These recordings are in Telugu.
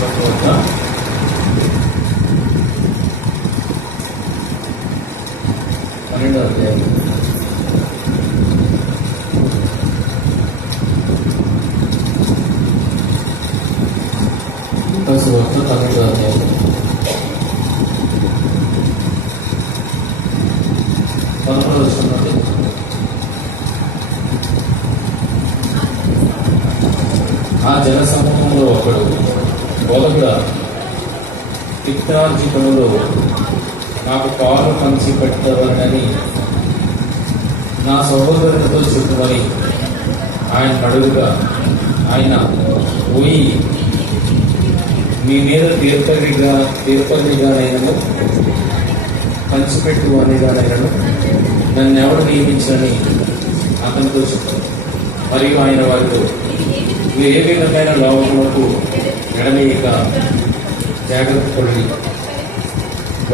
12వ అధ్యాయం. సువార్త 12వ అధ్యాయం 11వ వచనం నుండి. ఆ జన సమూహంలో ఒకడు, బోధకుడా, పిత్రార్జితములో నాకు పాలు పంచి పెట్టవని నా సహోదరునితో చెప్పుమని ఆయన అడుగుగా, ఆయన పోయి మీ మీద తీర్పల్లిగానైనను పంచిపెట్టు అనేగానైనను నన్ను ఎవరు నియమించని అతనితో చెప్పారు. మరియు ఆయన వారితో, ఏ విధమైన లోపములకు ఎడమేయక జాగ్రత్త పడి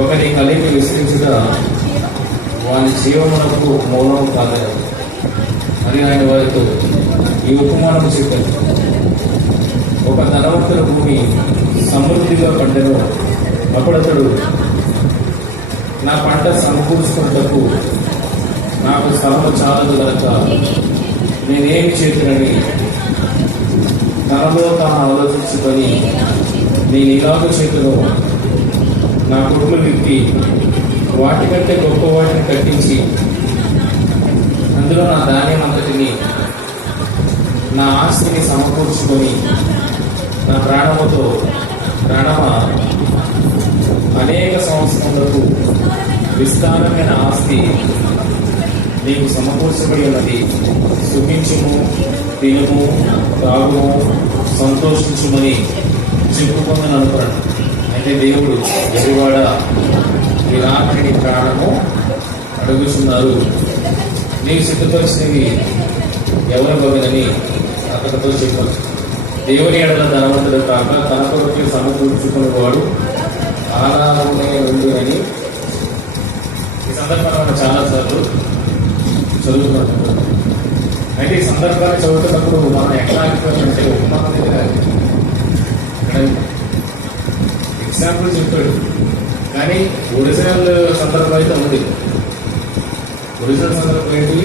ఒకరి కలిపి విసిరించుట వాని జీవమునకు మూలం కాదని. అని ఆయన వారితో ఈ ఉపమానము చెప్పారు. ఒక ధనవంతుల భూమి సమృద్ధిగా పండెను. అప్పుడు అతడు, నా పంట సమకూర్చుకున్నటకు నాకు స్థలము చాలదు కనుక నేనేమి చేతునని తనలో తాను ఆలోచించుకొని, నేను ఇలాగ చేతును, నా కొడుకులు విప్పి వాటికంటే గొప్ప వాటిని కట్టించి అందులో నా ధాన్యం అంతటిని, నా ఆస్తిని సమకూర్చుకొని నా ప్రాణముతో, ప్రాణమా, అనేక సంవత్సరములకు విస్తారమైన ఆస్తి నీకు సమకూర్చబడి ఉన్నది. సుఖించుము, తినుము, తాగుము, సంతోషించుమని చెప్పుకుందని అనుకున్నాడు. అయితే దేవుడు, ఎదురువాడ ఈ రాత్రి ప్రాణము అడుగుతున్నారు, నీకు సిద్ధపరిచినవి ఎవరు బగునని అతనితో చెప్పారు. దేవుని ఎడల ధనవంతుడు కాక తన కొరకు సమకూర్చుకునేవాడు ఆరాధనే ఉంది అని ఈ సందర్భంగా మనం చాలాసార్లు చదువుకుంటున్నాం. అయితే ఈ సందర్భాన్ని చదువుతున్నప్పుడు మనం ఎట్లా ఆగిపోయామంటే, ఉపమానం దగ్గర ఎగ్జాంపుల్ చెప్పాడు, కానీ ఒరిజినల్ సందర్భం అయితే ఉంది. ఒరిజినల్ సందర్భం ఏంటి?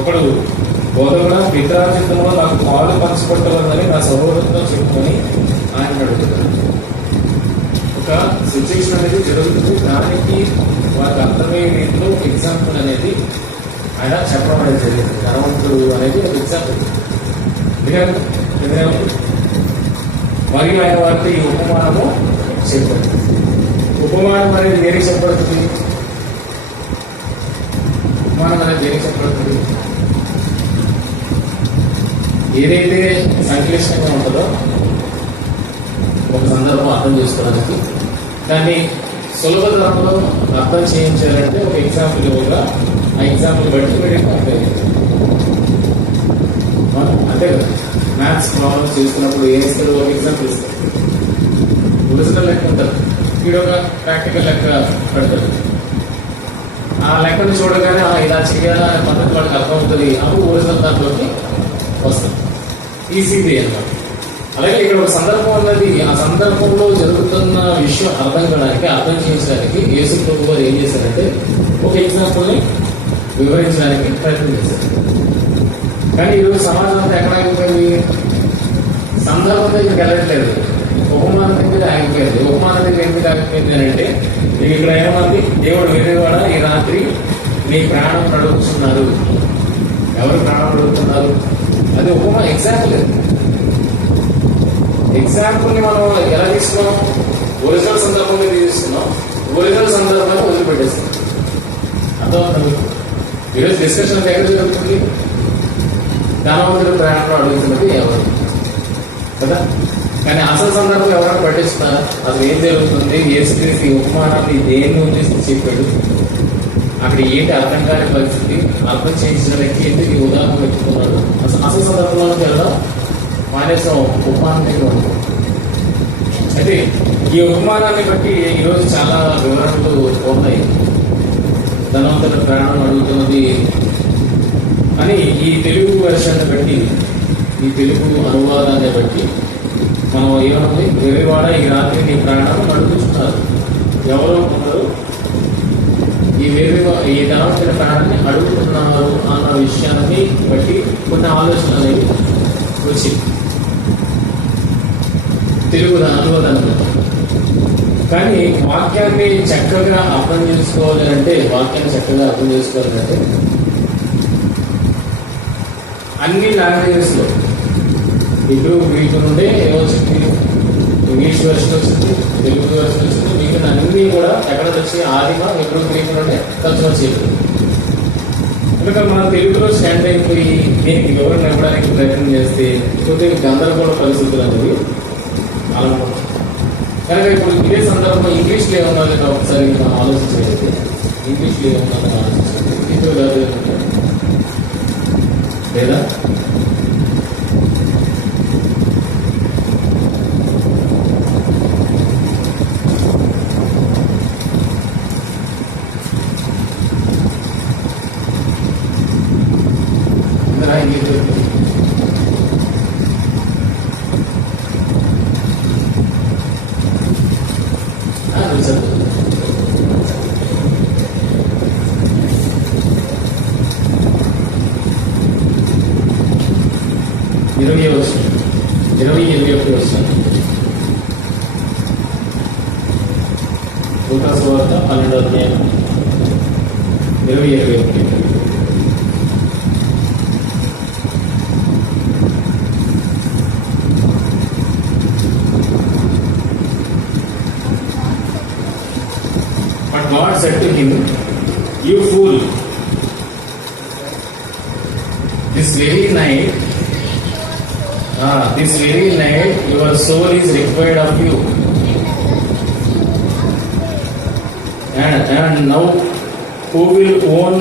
ఒకడు, బోధకుడా, పిత్రార్జితంలో నాకు పాలు పంచిపెట్టవద్దని నా సహోదరుతో చెప్పుకొని ఆయన అడుగుతాడు. ఒక సిచ్యువేషన్ అనేది జరుగుతుంది, దానికి వారికి అర్థమయ్యే రీతిలో ఎగ్జాంపుల్ అనేది ఆయన చెప్పడం అనేది జరిగింది. ధనవంతుడు అనేది ఒక ఎగ్జాంపుల్. మరియు ఆయన వారికి ఈ ఉపమానము చెప్పాడు. ఉపమానం అనేది దేనికి చెప్పబడుతుంది? ఉపమానం అనేది దేనికి చెప్పబడుతుంది? ఏదైతే సంక్లిష్టంగా ఉంటుందో ఒక సందర్భం అర్థం చేసుకోవడానికి, దాన్ని సులభతరంలో అర్థం చేయించాలంటే ఒక ఎగ్జాంపుల్ ఇవ్వగా ఆ ఎగ్జాంపుల్ బట్టి మీరు అర్థం అంతే కదా. మ్యాథ్స్ ప్రాబ్లమ్స్ చేసుకున్నప్పుడు ఏ ఇస్తారు? ఒక ఎగ్జాంపుల్ ఇస్తారు. ఒరిజినల్ లెక్క ఉంటారు, వీడు ఒక ప్రాక్టికల్ లెక్క పెడతారు. ఆ లెక్కను చూడగానే ఇలా చేయాలనే పద్ధతి వాడికి అర్థం అవుతుంది. అప్పుడు ఒరిజినల్ దాంట్లోకి వస్తుంది. ఈజీవే అన్నమాట. అలాగే ఇక్కడ ఒక సందర్భం ఉన్నది, ఆ సందర్భంలో జరుగుతున్న విషయం అర్థం కావడానికి, అర్థం చేయించడానికి యేసు ప్రభు గారు ఏం చేశారంటే ఒక ఎగ్జాంపుల్ని వివరించడానికి ప్రయత్నం చేశారు. కానీ ఈరోజు సమాజం అంతా ఎక్కడ ఆగిపోయింది? సందర్భం దగ్గరికి వెళ్ళట్లేదు, ఉపమానం దగ్గర ఆగిపోయింది. ఉపమానం దగ్గర ఎందుకు ఆగిపోయింది అని అంటే, ఇక్కడ ఏమంది, దేవుడు వేరేవాడ ఈ రాత్రి నీ ప్రాణం అడుగుతున్నారు. ఎవరు ప్రాణం అడుగుతున్నారు? అది ఉపమానం, ఎగ్జాంపుల్. ఎగ్జాంపుల్ని మనం ఎలా తీసుకున్నాం? ఒరిజినల్ సందర్భంగా తీసుకున్నాం, ఒరిజినల్ సందర్భాన్ని వదిలిపెట్టేస్తాం. అర్థమవుతుంది? ఈరోజు డిస్కషన్ ఎక్కడ జరుగుతుంది? ధనవంతుడు ప్రాణంలో అడుగుతున్నది ఎవరు కదా. కానీ అసలు సందర్భం ఎవరైనా పట్టిస్తున్నారా? అసలు ఏం జరుగుతుంది? యేసుక్రీస్తు ఈ ఉపమానాన్ని దేని నుంచి చెప్పాడు? అక్కడ ఏంటి అర్థం కాని పరిస్థితి? అర్థం చేయించడానికి ఎందుకు ఈ ఉదాహరణ పెట్టుకున్నాడు? అసలు సందర్భంలో వెళ్ళడం మానేసం, ఉపమానం దగ్గర ఉంది. అయితే ఈ ఉపమానాన్ని బట్టి ఈరోజు చాలా వివరణలు ఉన్నాయి. ధనవంతుల ప్రాణం అడుగుతున్నది అని ఈ తెలుగు వెర్షన్ని బట్టి, ఈ తెలుగు అనువాదాన్ని బట్టి మనం ఏమవుతుంది, వెర్రివాడ ఈ రాత్రి నీ ప్రాణం అడుగుతున్నారు. ఎవరో ఒకరు ఈ ధనవంతుల ప్రాణాన్ని అడుగుతున్నారు అన్న విషయాన్ని బట్టి కొన్ని ఆలోచనలు అనేవి వచ్చి తెలుగు అనువాదంలో. కానీ వాక్యాన్ని చక్కగా అర్థం చేసుకోవాలంటే అన్ని లాంగ్వేజెస్లో ఇప్పుడు గ్రీకు నుండే ఏమొచ్చింది, ఇంగ్లీష్ వెర్షన్ వచ్చింది, తెలుగు వెర్షన్ వచ్చింది, మిగిలిన అన్నీ కూడా ఎక్కడ వచ్చి ఆదిమ ఎప్పుడు గ్రీకు నుండే కలిసి వచ్చేది. కనుక మన తెలుగులో స్టాండ్ అయిపోయి దీనికి వివరణ ఇవ్వడానికి ప్రయత్నం చేస్తే కొద్దిగా గందరగోళ పరిస్థితులు అనేవి ఆలంబం. కనుక ఇప్పుడు ఇదే సందర్భంలో ఇంగ్లీష్లో ఏమన్నది ఒకసారి మనం ఆలోచించగలిగితే, ఇంగ్లీష్లో ఏమన్నది ఆలోచించగలిగితే లేదా ఇరవై 21 వస్తుంది. లూకాసు వార్త 12వ అధ్యాయం 20-21. But God said to him, "You fool, this very night your soul is required of you, and now who will own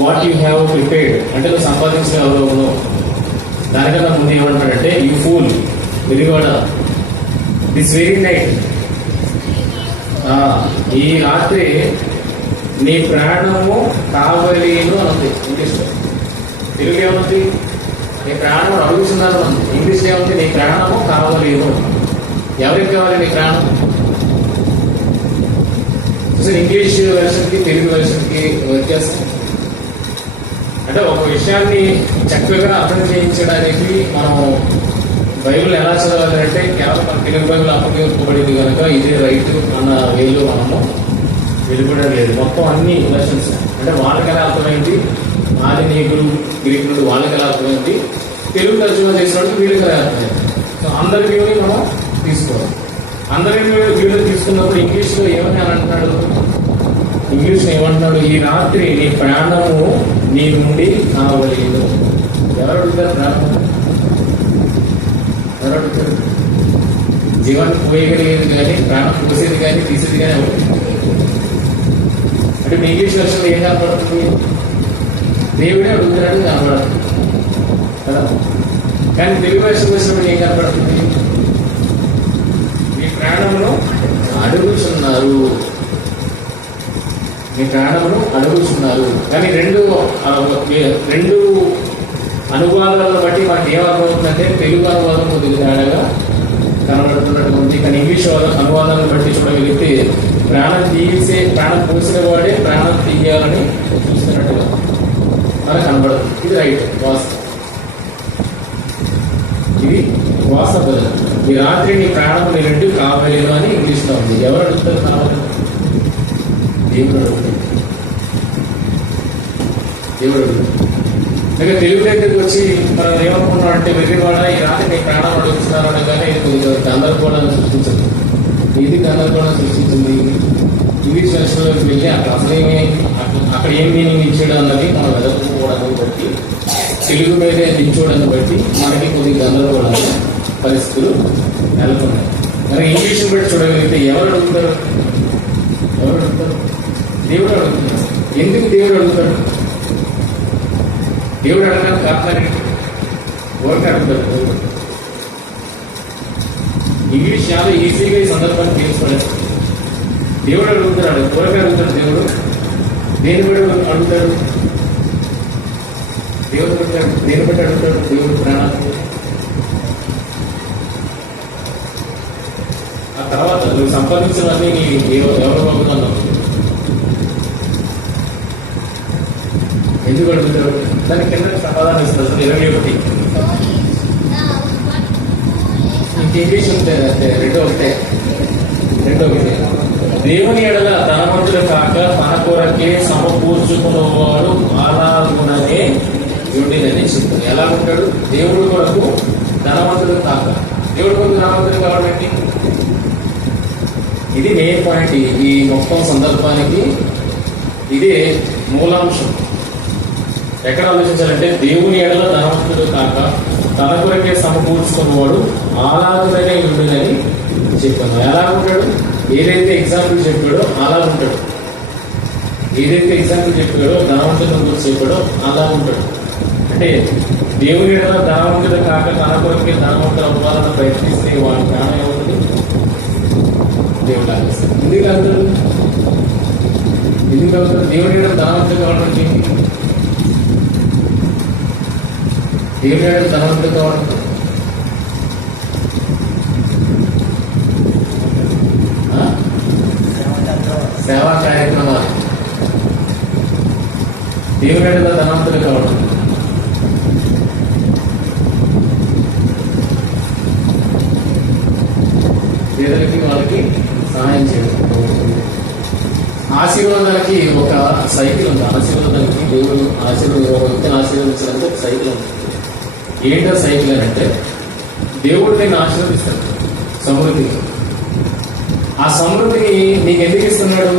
what you have prepared?" అంటే నువ్వు సంపాదించిన ఎవరో దానికన్నా ముందు ఏమంటాడంటే, యూ ఫూల్, వెరివాడ, దిస్ వెరీ నైట్, ఈ రాత్రి నీ ప్రాణము కావలేను అని ఉంది ఇంగ్లీష్లో. తెలుగు ఏముంది, నీ ప్రాణం అడుగుతున్నాను అంది. ఇంగ్లీష్లో ఏముంది, నీ ప్రాణము కావలేను. ఎవరికి కావాలి నీ ప్రాణం? అసలు ఇంగ్లీష్ వెర్షన్కి తెలుగు వెర్షన్కి వ్యత్యాసం అంటే, ఒక విషయాన్ని చక్కగా అర్థం చేయించడానికి మనం బైబిల్ ఎలా చదవాలి అంటే, కేవలం మన తెలుగు బైబిల్ అప్పగింపబడింది కనుక ఇదే రైట్ అన్న వేలు మనము వెళ్ళిపోవడం లేదు. మొత్తం అన్ని వెర్షన్స్ అంటే వాళ్ళకి ఎలా అర్థమైంది, ఆది నీకులు గ్రీకు నుండి వాళ్ళకి ఎలా అర్థమైంది, తెలుగు తర్జుమా చేసినప్పుడు వీళ్ళకి ఎలా అర్థమైంది. సో అందరి వ్యూని మనం తీసుకోవాలి. అందరి వ్యూని తీసుకున్నప్పుడు ఇంగ్లీష్లో ఏమని అని అంటున్నాడు, ఇంగ్లీష్లో ఏమంటున్నాడు, ఈ రాత్రి నీ ప్రాణము నీ నుండి కావలేదు. ఎవరు అడుగుతారు ప్రాణము? ఎవరు అడుగుతారు? జీవాన్ని పోయగలిగేది కానీ, ప్రాణం పోసేది కానీ, తీసేది కానీ ఎవరు? అంటే మీ ఇంగ్లీష్ వర్షన్లో ఏం కనపడుతుంది, దేవుడే అడుగుతున్నాడు కనపడుతుంది కదా. కానీ తెలుగు వర్షం వచ్చినప్పుడు ఏం కనపడుతుంది, మీ ప్రాణమును అడుగుతున్నారు, మీ ప్రాణమును అడుగుతున్నారు. కానీ రెండు అనువాదాలను బట్టి మనకి ఏమర్థమవుతుందంటే, తెలుగు అనువాదం కొద్దిగా తేడాగా కనబడుతున్నటువంటి, కానీ ఇంగ్లీష్ అనువాదాలను బట్టి చూడగలిగితే ప్రాణం పోసిన వాడే ప్రాణం తీయాలని చూస్తున్నట్టుగా మనకు కనబడదు. ఇది రైట్, వాస్తవం. ఇది వాస్తవం. ఈ రాత్రి నీ ప్రాణం నీ రెండు కావలేదు అని ఇంగ్లీష్లో ఉంది. ఎవరు అడుగుతారు కావాలి? దేవుడు అడుగుతాడు. దేవుడు అడుగుతాడు. ఇంకా తెలుగు దగ్గరికి వచ్చి మనం ఏమనుకున్నాం అంటే, వెర్రివాడ ఈ రాత్రి నీ ప్రాణం అడుగుతున్నారు అనగానే ఇది కొద్దిగా గందరగోళాన్ని సృష్టించదు. ఇది గందరగోళం సృష్టించింది. ఇంగ్లీష్ వెర్షన్లోకి వెళ్ళి అక్కడ ఏం మీనింగ్ ఇచ్చాడు అన్నది మనం వెదకపోవడాన్ని బట్టి, తెలుగు మీదే దించోడాన్ని బట్టి మనకి కొద్దిగా గందరగోళాన్ని పరిస్థితులు నెలకొన్నాయి. మరి ఇంగ్లీష్ని బట్టి చూడగలిగితే ఎవరు అడుగుతారు? దేవుడు అడుగుతున్నాడు. ఎందుకు దేవుడు అడుగుతాడు? దేవుడు అడగడానికి కారణం ఎవరికి అడుగుతాడు? ఇంగ్లీష్ చాలా ఈజీగా ఈ సందర్భాన్ని తీసుకోలేదు. దేవుడు అడుగుతున్నాడు. ఎవరికి అడుగుతాడు దేవుడు? దేని బట్టి అడుగుతాడు? దేని బట్టి అడుగుతాడు దేవుడు ప్రాణాలు? ఆ తర్వాత నువ్వు సంపాదించినవన్నీ ఎవరు పంపుతున్నావు? ఎందుకు అడుగుతారు? దానికి కింద సమాధానం ఇస్తారు. అసలు 21 ఇంగ్లీష్ ఉంటుంది అంతే. రెండో ఒకటే దేవుని ఎడల ధనవంతుడు కాక తన కొరకే సమకూర్చుకున్నవాడు అలాగుననే యుడినని చెప్తుంది. ఎలా ఉంటాడు? దేవుడు కొరకు ధనవంతుడు కాక. దేవుడు కొరకు ధనవంతుడు కావడానికి ఇది మెయిన్ పాయింట్. ఈ మొత్తం సందర్భానికి ఇదే మూలాంశం. ఎక్కడ ఆలోచించాలంటే దేవుని ఎడల ధనవంతుడు కాక తన కొరకే సమకూర్చుకున్నవాడు అలాగుననే యుడినని చెప్పాను. ఎలా ఉంటాడు? ఏదైతే ఎగ్జాంపుల్ చెప్పాడో అలా ఉంటాడు. ఏదైతే ఎగ్జాంపుల్ చెప్పాడో ధనవంతుడు గురించి చెప్పాడో అలా ఉంటాడు. అంటే దేవుని ఎడల ధనవంతుడు కాక తన కొరకే ధనవంతుడు అవ్వాలని ప్రయత్నిస్తే వాడి జ్ఞానం ఏమవుతుంది? దేవుడు ఆలోచిస్తాడు. ఎందుకు అవుతాడు? దేవుని ఎడల ధనవంతుడు కావడానికి దేవుని ఎడల ధనవంతుడు కావడం సేవా కార్యక్రమాలు. దేవుని ఎడల ధనవంతులు కావడం పేదలకి వాళ్ళకి సహాయం చేయడం. ఆశీర్వాదానికి ఒక సైకిల్ ఉంది. ఆశీర్వాదానికి దేవుడు ఆశీర్వదించడానికి ఒక సైకిల్ ఉంది. ఏంటో సైకిల్ అని అంటే దేవుడు నేను ఆశీర్వదిస్తాడు సమృద్ధిని. ఆ సమృద్ధిని నీకు ఎందుకు ఇస్తున్నాడు?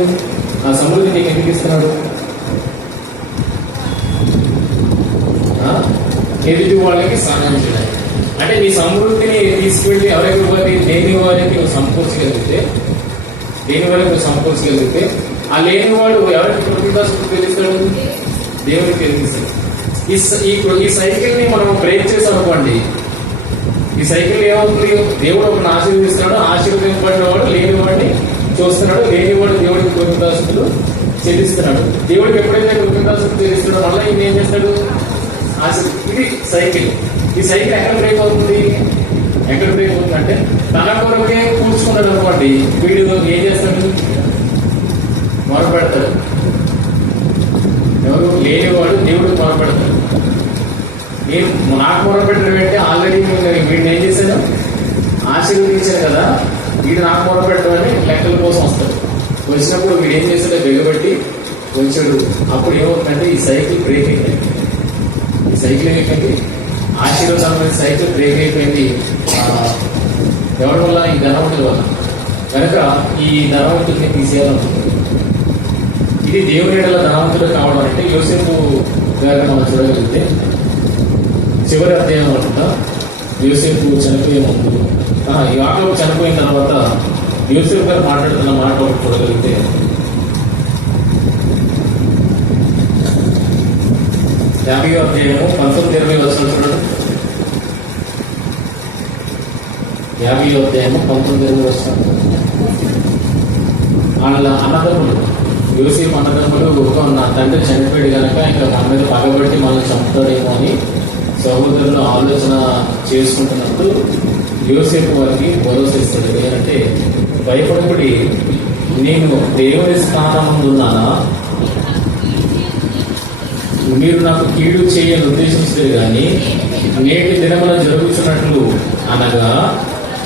ఎదుటి వాళ్ళకి సహాయం చేయడానికి. అంటే నీ సమృద్ధిని తీసుకెళ్ళి ఎవరికి ఇవ్వాలి? లేని వారికి నువ్వు సమకూర్చగలిగితే ఆ లేని వాడు ఎవరికి కృతజ్ఞతాస్తుతులు తెలుస్తాడు? దేవునికి తెలిస్తాడు. ఈ సైకిల్ ని మనం బ్రేక్ చేసామనుకోండి, ఈ సైకిల్ ఏమవుతుంది? దేవుడు ఒకరిని ఆశీర్వదిస్తున్నాడు, ఆశీర్వదింపబడిన వాడు లేని వాడిని చూస్తున్నాడు, లేనివాడు దేవుడికి కృతజ్ఞతాస్తుతులు చెల్లిస్తున్నాడు. దేవుడికి ఎప్పుడైతే కృతజ్ఞతాస్తుతులు చెల్లిస్తున్నాడో మళ్ళీ ఈయన ఏం చేస్తాడు? ఇది సైకిల్. ఈ సైకిల్ ఎక్కడ బ్రేక్ అవుతుంది అంటే తన కొరకే కూర్చుకున్నాడు అనుకోండి, వీడు ఏం చేస్తాడు? మొరపెడతాడు. ఎవరు? లేనివాడు దేవుడికి మొరపెడతాడు. నేను నాకు మొరపెట్టడం అంటే ఆల్రెడీ వీడిని ఏం చేశాను? ఆశీర్వదించాను కదా, వీడు నాకు మొరపెట్టడం అని లెక్కల కోసం వస్తాడు. వచ్చినప్పుడు వీడు ఏం చేస్తాడో బెగబట్టి వచ్చాడు. అప్పుడు ఏమవుతుందంటే ఈ సైకిల్ బ్రేక్ అయిపోయింది. ఆశీర్వాదమైన సైకిల్ బ్రేక్ అయిపోయింది. ఎవరి వల్ల? ఈ ధనవంతుల వల్ల. కనుక ఈ ధనవంతుడిని తీసేయాలనుకుంటుంది. ఇది దేవుని ఎడల ధనవంతుడు కావడం అంటే యోసేపు గారిని మనం చూడగలిగితే చివరి అధ్యాయం అనుకుంటా, యోసేపు చనిపోయే ముందు, యాకోబు చనిపోయిన తర్వాత యోసేపు గారు మాట్లాడుతున్న మాట ఒకటి చూడగలిగితే, 50వ అధ్యాయము 19-20 వచనం చూడండి. 50వ అధ్యాయము 19-20 వచనం. వాళ్ళ అన్నదమ్ములు, యోసేపు అన్నదమ్ములు, నా తండ్రి చనిపోయాడు కనుక ఇంకా మన మీద పగబట్టి మనల్ని చంపుతాడేమో అని సహోదరులు ఆలోచన చేసుకుంటున్నప్పుడు యోసేపు వారికి భరోసా ఇస్తాడు. ఏంటంటే భయపడబడి, నేను దేవుని స్థానం ఉన్నానా? మీరు నాకు కీడు చేయని ఉద్దేశించారు కానీ నేటి దినమున జరుగుతున్నట్లు అనగా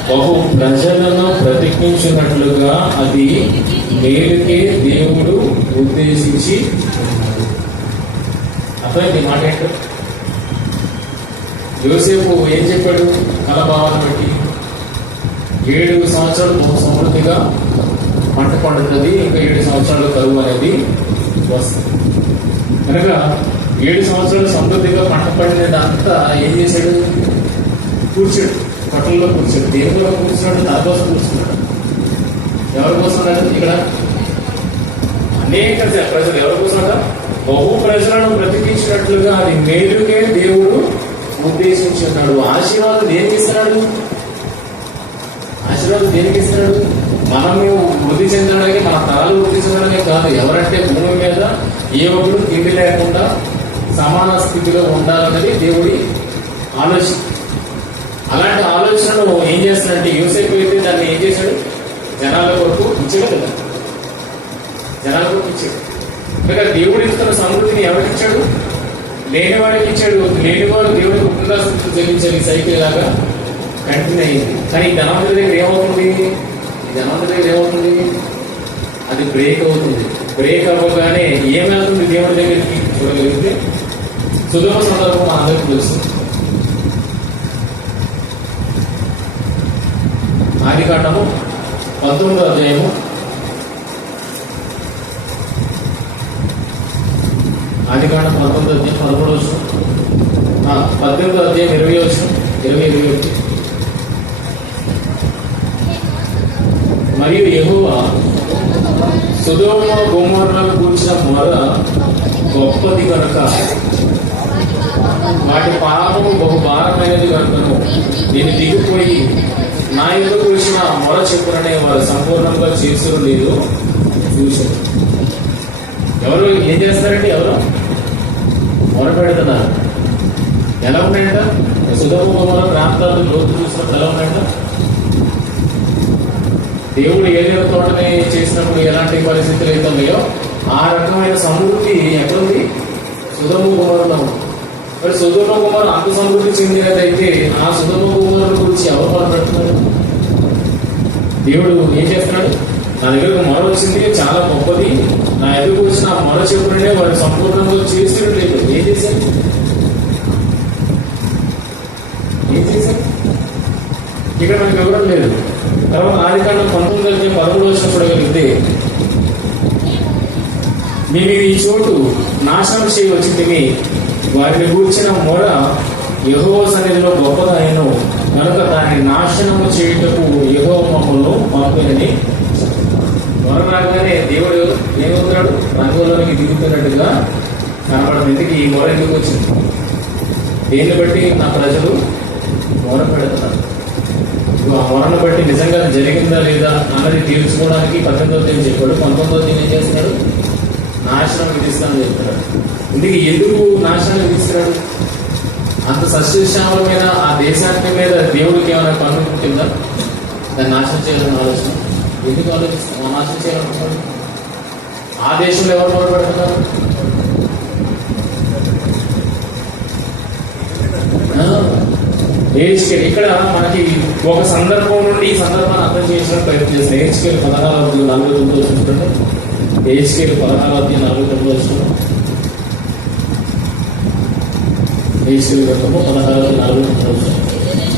బహు ప్రజలను బ్రతికించినట్లుగా అది మేలుకే దేవుడు ఉద్దేశించి ఉన్నాడు. అర్థమైంది మాట ఏంటో? యోసేపు ఏం చెప్పాడు? కలభావాన్ని బట్టి 7 సంవత్సరాలు సమృద్ధిగా పంట పండుతుంది, ఇంకా 7 సంవత్సరాలు కరువు అనేది వస్తుంది. కనుక 7 సంవత్సరాలు సమృద్ధిగా పంట పడినదంతా ఏం చేశాడు? కూర్చాడు, పట్టణంలో కూర్చాడు. దేవుల్లో కూర్చున్నాడు, దానికోసం కూర్చున్నాడు. ఎవరి కోసం? ఇక్కడ అనేక ప్రజలు ఎవరి కోసం? బహు ప్రజలను బ్రతికించినట్లుగా అది మేలుకే దేవుడు ఉద్దేశించి ఉన్నాడు. ఆశీర్వాదం దేనికి ఇస్తున్నాడు? మనము వృద్ధి చెందడానికి, మన తరాలు వృద్ధి చెందడానికి కాదు. ఎవరంటే భూమి మీద ఏ ఒక్కరు తిండి లేకుండా సమాన స్థితిలో ఉండాలన్నది దేవుడి ఆలోచన. అలాంటి ఆలోచనను ఏం చేస్తాడంటే యోసేపు అయితే దాన్ని ఏం చేశాడు? జనాల కొరకు ఇచ్చాడు కదా, జనాల కొరకు ఇచ్చాడు. ఇంకా దేవుడు ఇస్తున్న సమృద్ధిని ఎవరికి ఇచ్చాడు? లేని వాడికి ఇచ్చాడు. లేని వాడు దేవుడికి కృతజ్ఞతాస్తుతులు చెల్లించాలి. సైకిల్ లాగా కంటిన్యూ అయింది. కానీ ఈ ధనవంతుడి దగ్గర ఏమవుతుంది? ఈ ధనవంతుడి దగ్గర ఏమవుతుంది? అది బ్రేక్ అవుతుంది. బ్రేక్ అవ్వగానే ఏమవుతుంది? దేవుడి దగ్గరికి చూడగలిగితే సుగమ సందర్భం అందరికీ తెలుసు. ఆదికాండము 19వ అధ్యాయము 19వ అధ్యాయం 11వ వచనం, 18వ అధ్యాయం 20వ వచనం, 20-21. మరియు యెహోవా సొదొమ గొమొర్రాలను గూర్చిన మొర గొప్పది కనుక వాటి పాపము బహుభారమైనది కనుకను నేను దిగిపోయి నా ఎదురు వచ్చిన మొర చెప్పుననే వారు సంపూర్ణంగా చేసుడు లేదు చూశారు. ఎవరు ఏం చేస్తారంటే ఎవరు మొర పెడుతున్నారు. ఎలా ఉన్నాయంట? సొదొమ గొమొర్రా ప్రాంతాలు లోతు చూసినప్పుడు ఎలా ఉన్నాయంట? దేవుడు ఏదైనా తోటని చేసినప్పుడు ఎలాంటి పరిస్థితులు అయితే ఉన్నాయో ఆ రకమైన సమృద్ధి ఎక్కడుంది? సొదొమ గొమొర్రాలో ఉంది. మరి సొదొమ గొమొర్రా అంత సమృద్ధి చెందినదైతే ఆ సొదొమ గొమొర్రా గురించి ఎవరు మొదలుపెడుతున్నారు? దేవుడు ఏం చేస్తున్నాడు? నా దగ్గరకు మొర వచ్చింది, చాలా గొప్పది, నా ఎదురుకు వచ్చిన ఆ మొర చెప్పునే వాడు సంపూర్ణంగా చేసేది లేదు. ఏం చేశారు? ఏం చేశారు? ఇక్కడ మనకి వివరం లేదు. తర్వాత ఆదికాండం 19-13 వచ్చినప్పుడు కలిగితే మేము ఈ చోటు నాశనం చేయవచ్చింది, వారిని కూర్చిన మొర యెహోవా సన్నిధిలో గొప్పదైనను కనుక దాన్ని నాశనము చేయుటకు యెహోవా మమ్మల్ని పంపినని. మొర రాగానే దేవుడు ఏమవుతున్నాడు? రంగంలోనికి దిగుతున్నట్టుగా కనపడదు. ఎందుకు ఈ మొర ఎందుకు వచ్చింది? దేన్ని బట్టి నా ప్రజలు మొర పెడుతున్నారు. ఆ మొరను బట్టి నిజంగా జరిగిందా లేదా అన్నది తీర్చుకోవడానికి 18వ అధ్యాయం చెప్పాడు. 19వ అధ్యాయం ఏం చేస్తున్నాడు? నాశనం విధిస్తానని చెప్తున్నాడు. ఎందుకు నాశనం విధిస్తున్నాడు? అంత సస్యశ్యామలమైన ఆ దేశానికి మీద దేవుడికి ఏమైనా పన్ను పుట్టిందా దాన్ని నాశనం చేయాలని ఆలోచన? ఎందుకు ఆలోచిస్తాం? నాశనం చేయాలనుకుంటాడు. ఆ దేశంలో ఎవరు మొదలుపెడుతున్నారు? హెచ్కేల్. ఇక్కడ మనకి ఒక సందర్భం నుండి ఈ సందర్భాన్ని అర్థం చేసిన ప్రయత్నం చేస్తాం. హెచ్కేల్ 16:49 చూస్తుంటే హెచ్కేల్ 16:49 చూస్తున్నాం. హెచ్కేల్ 16:49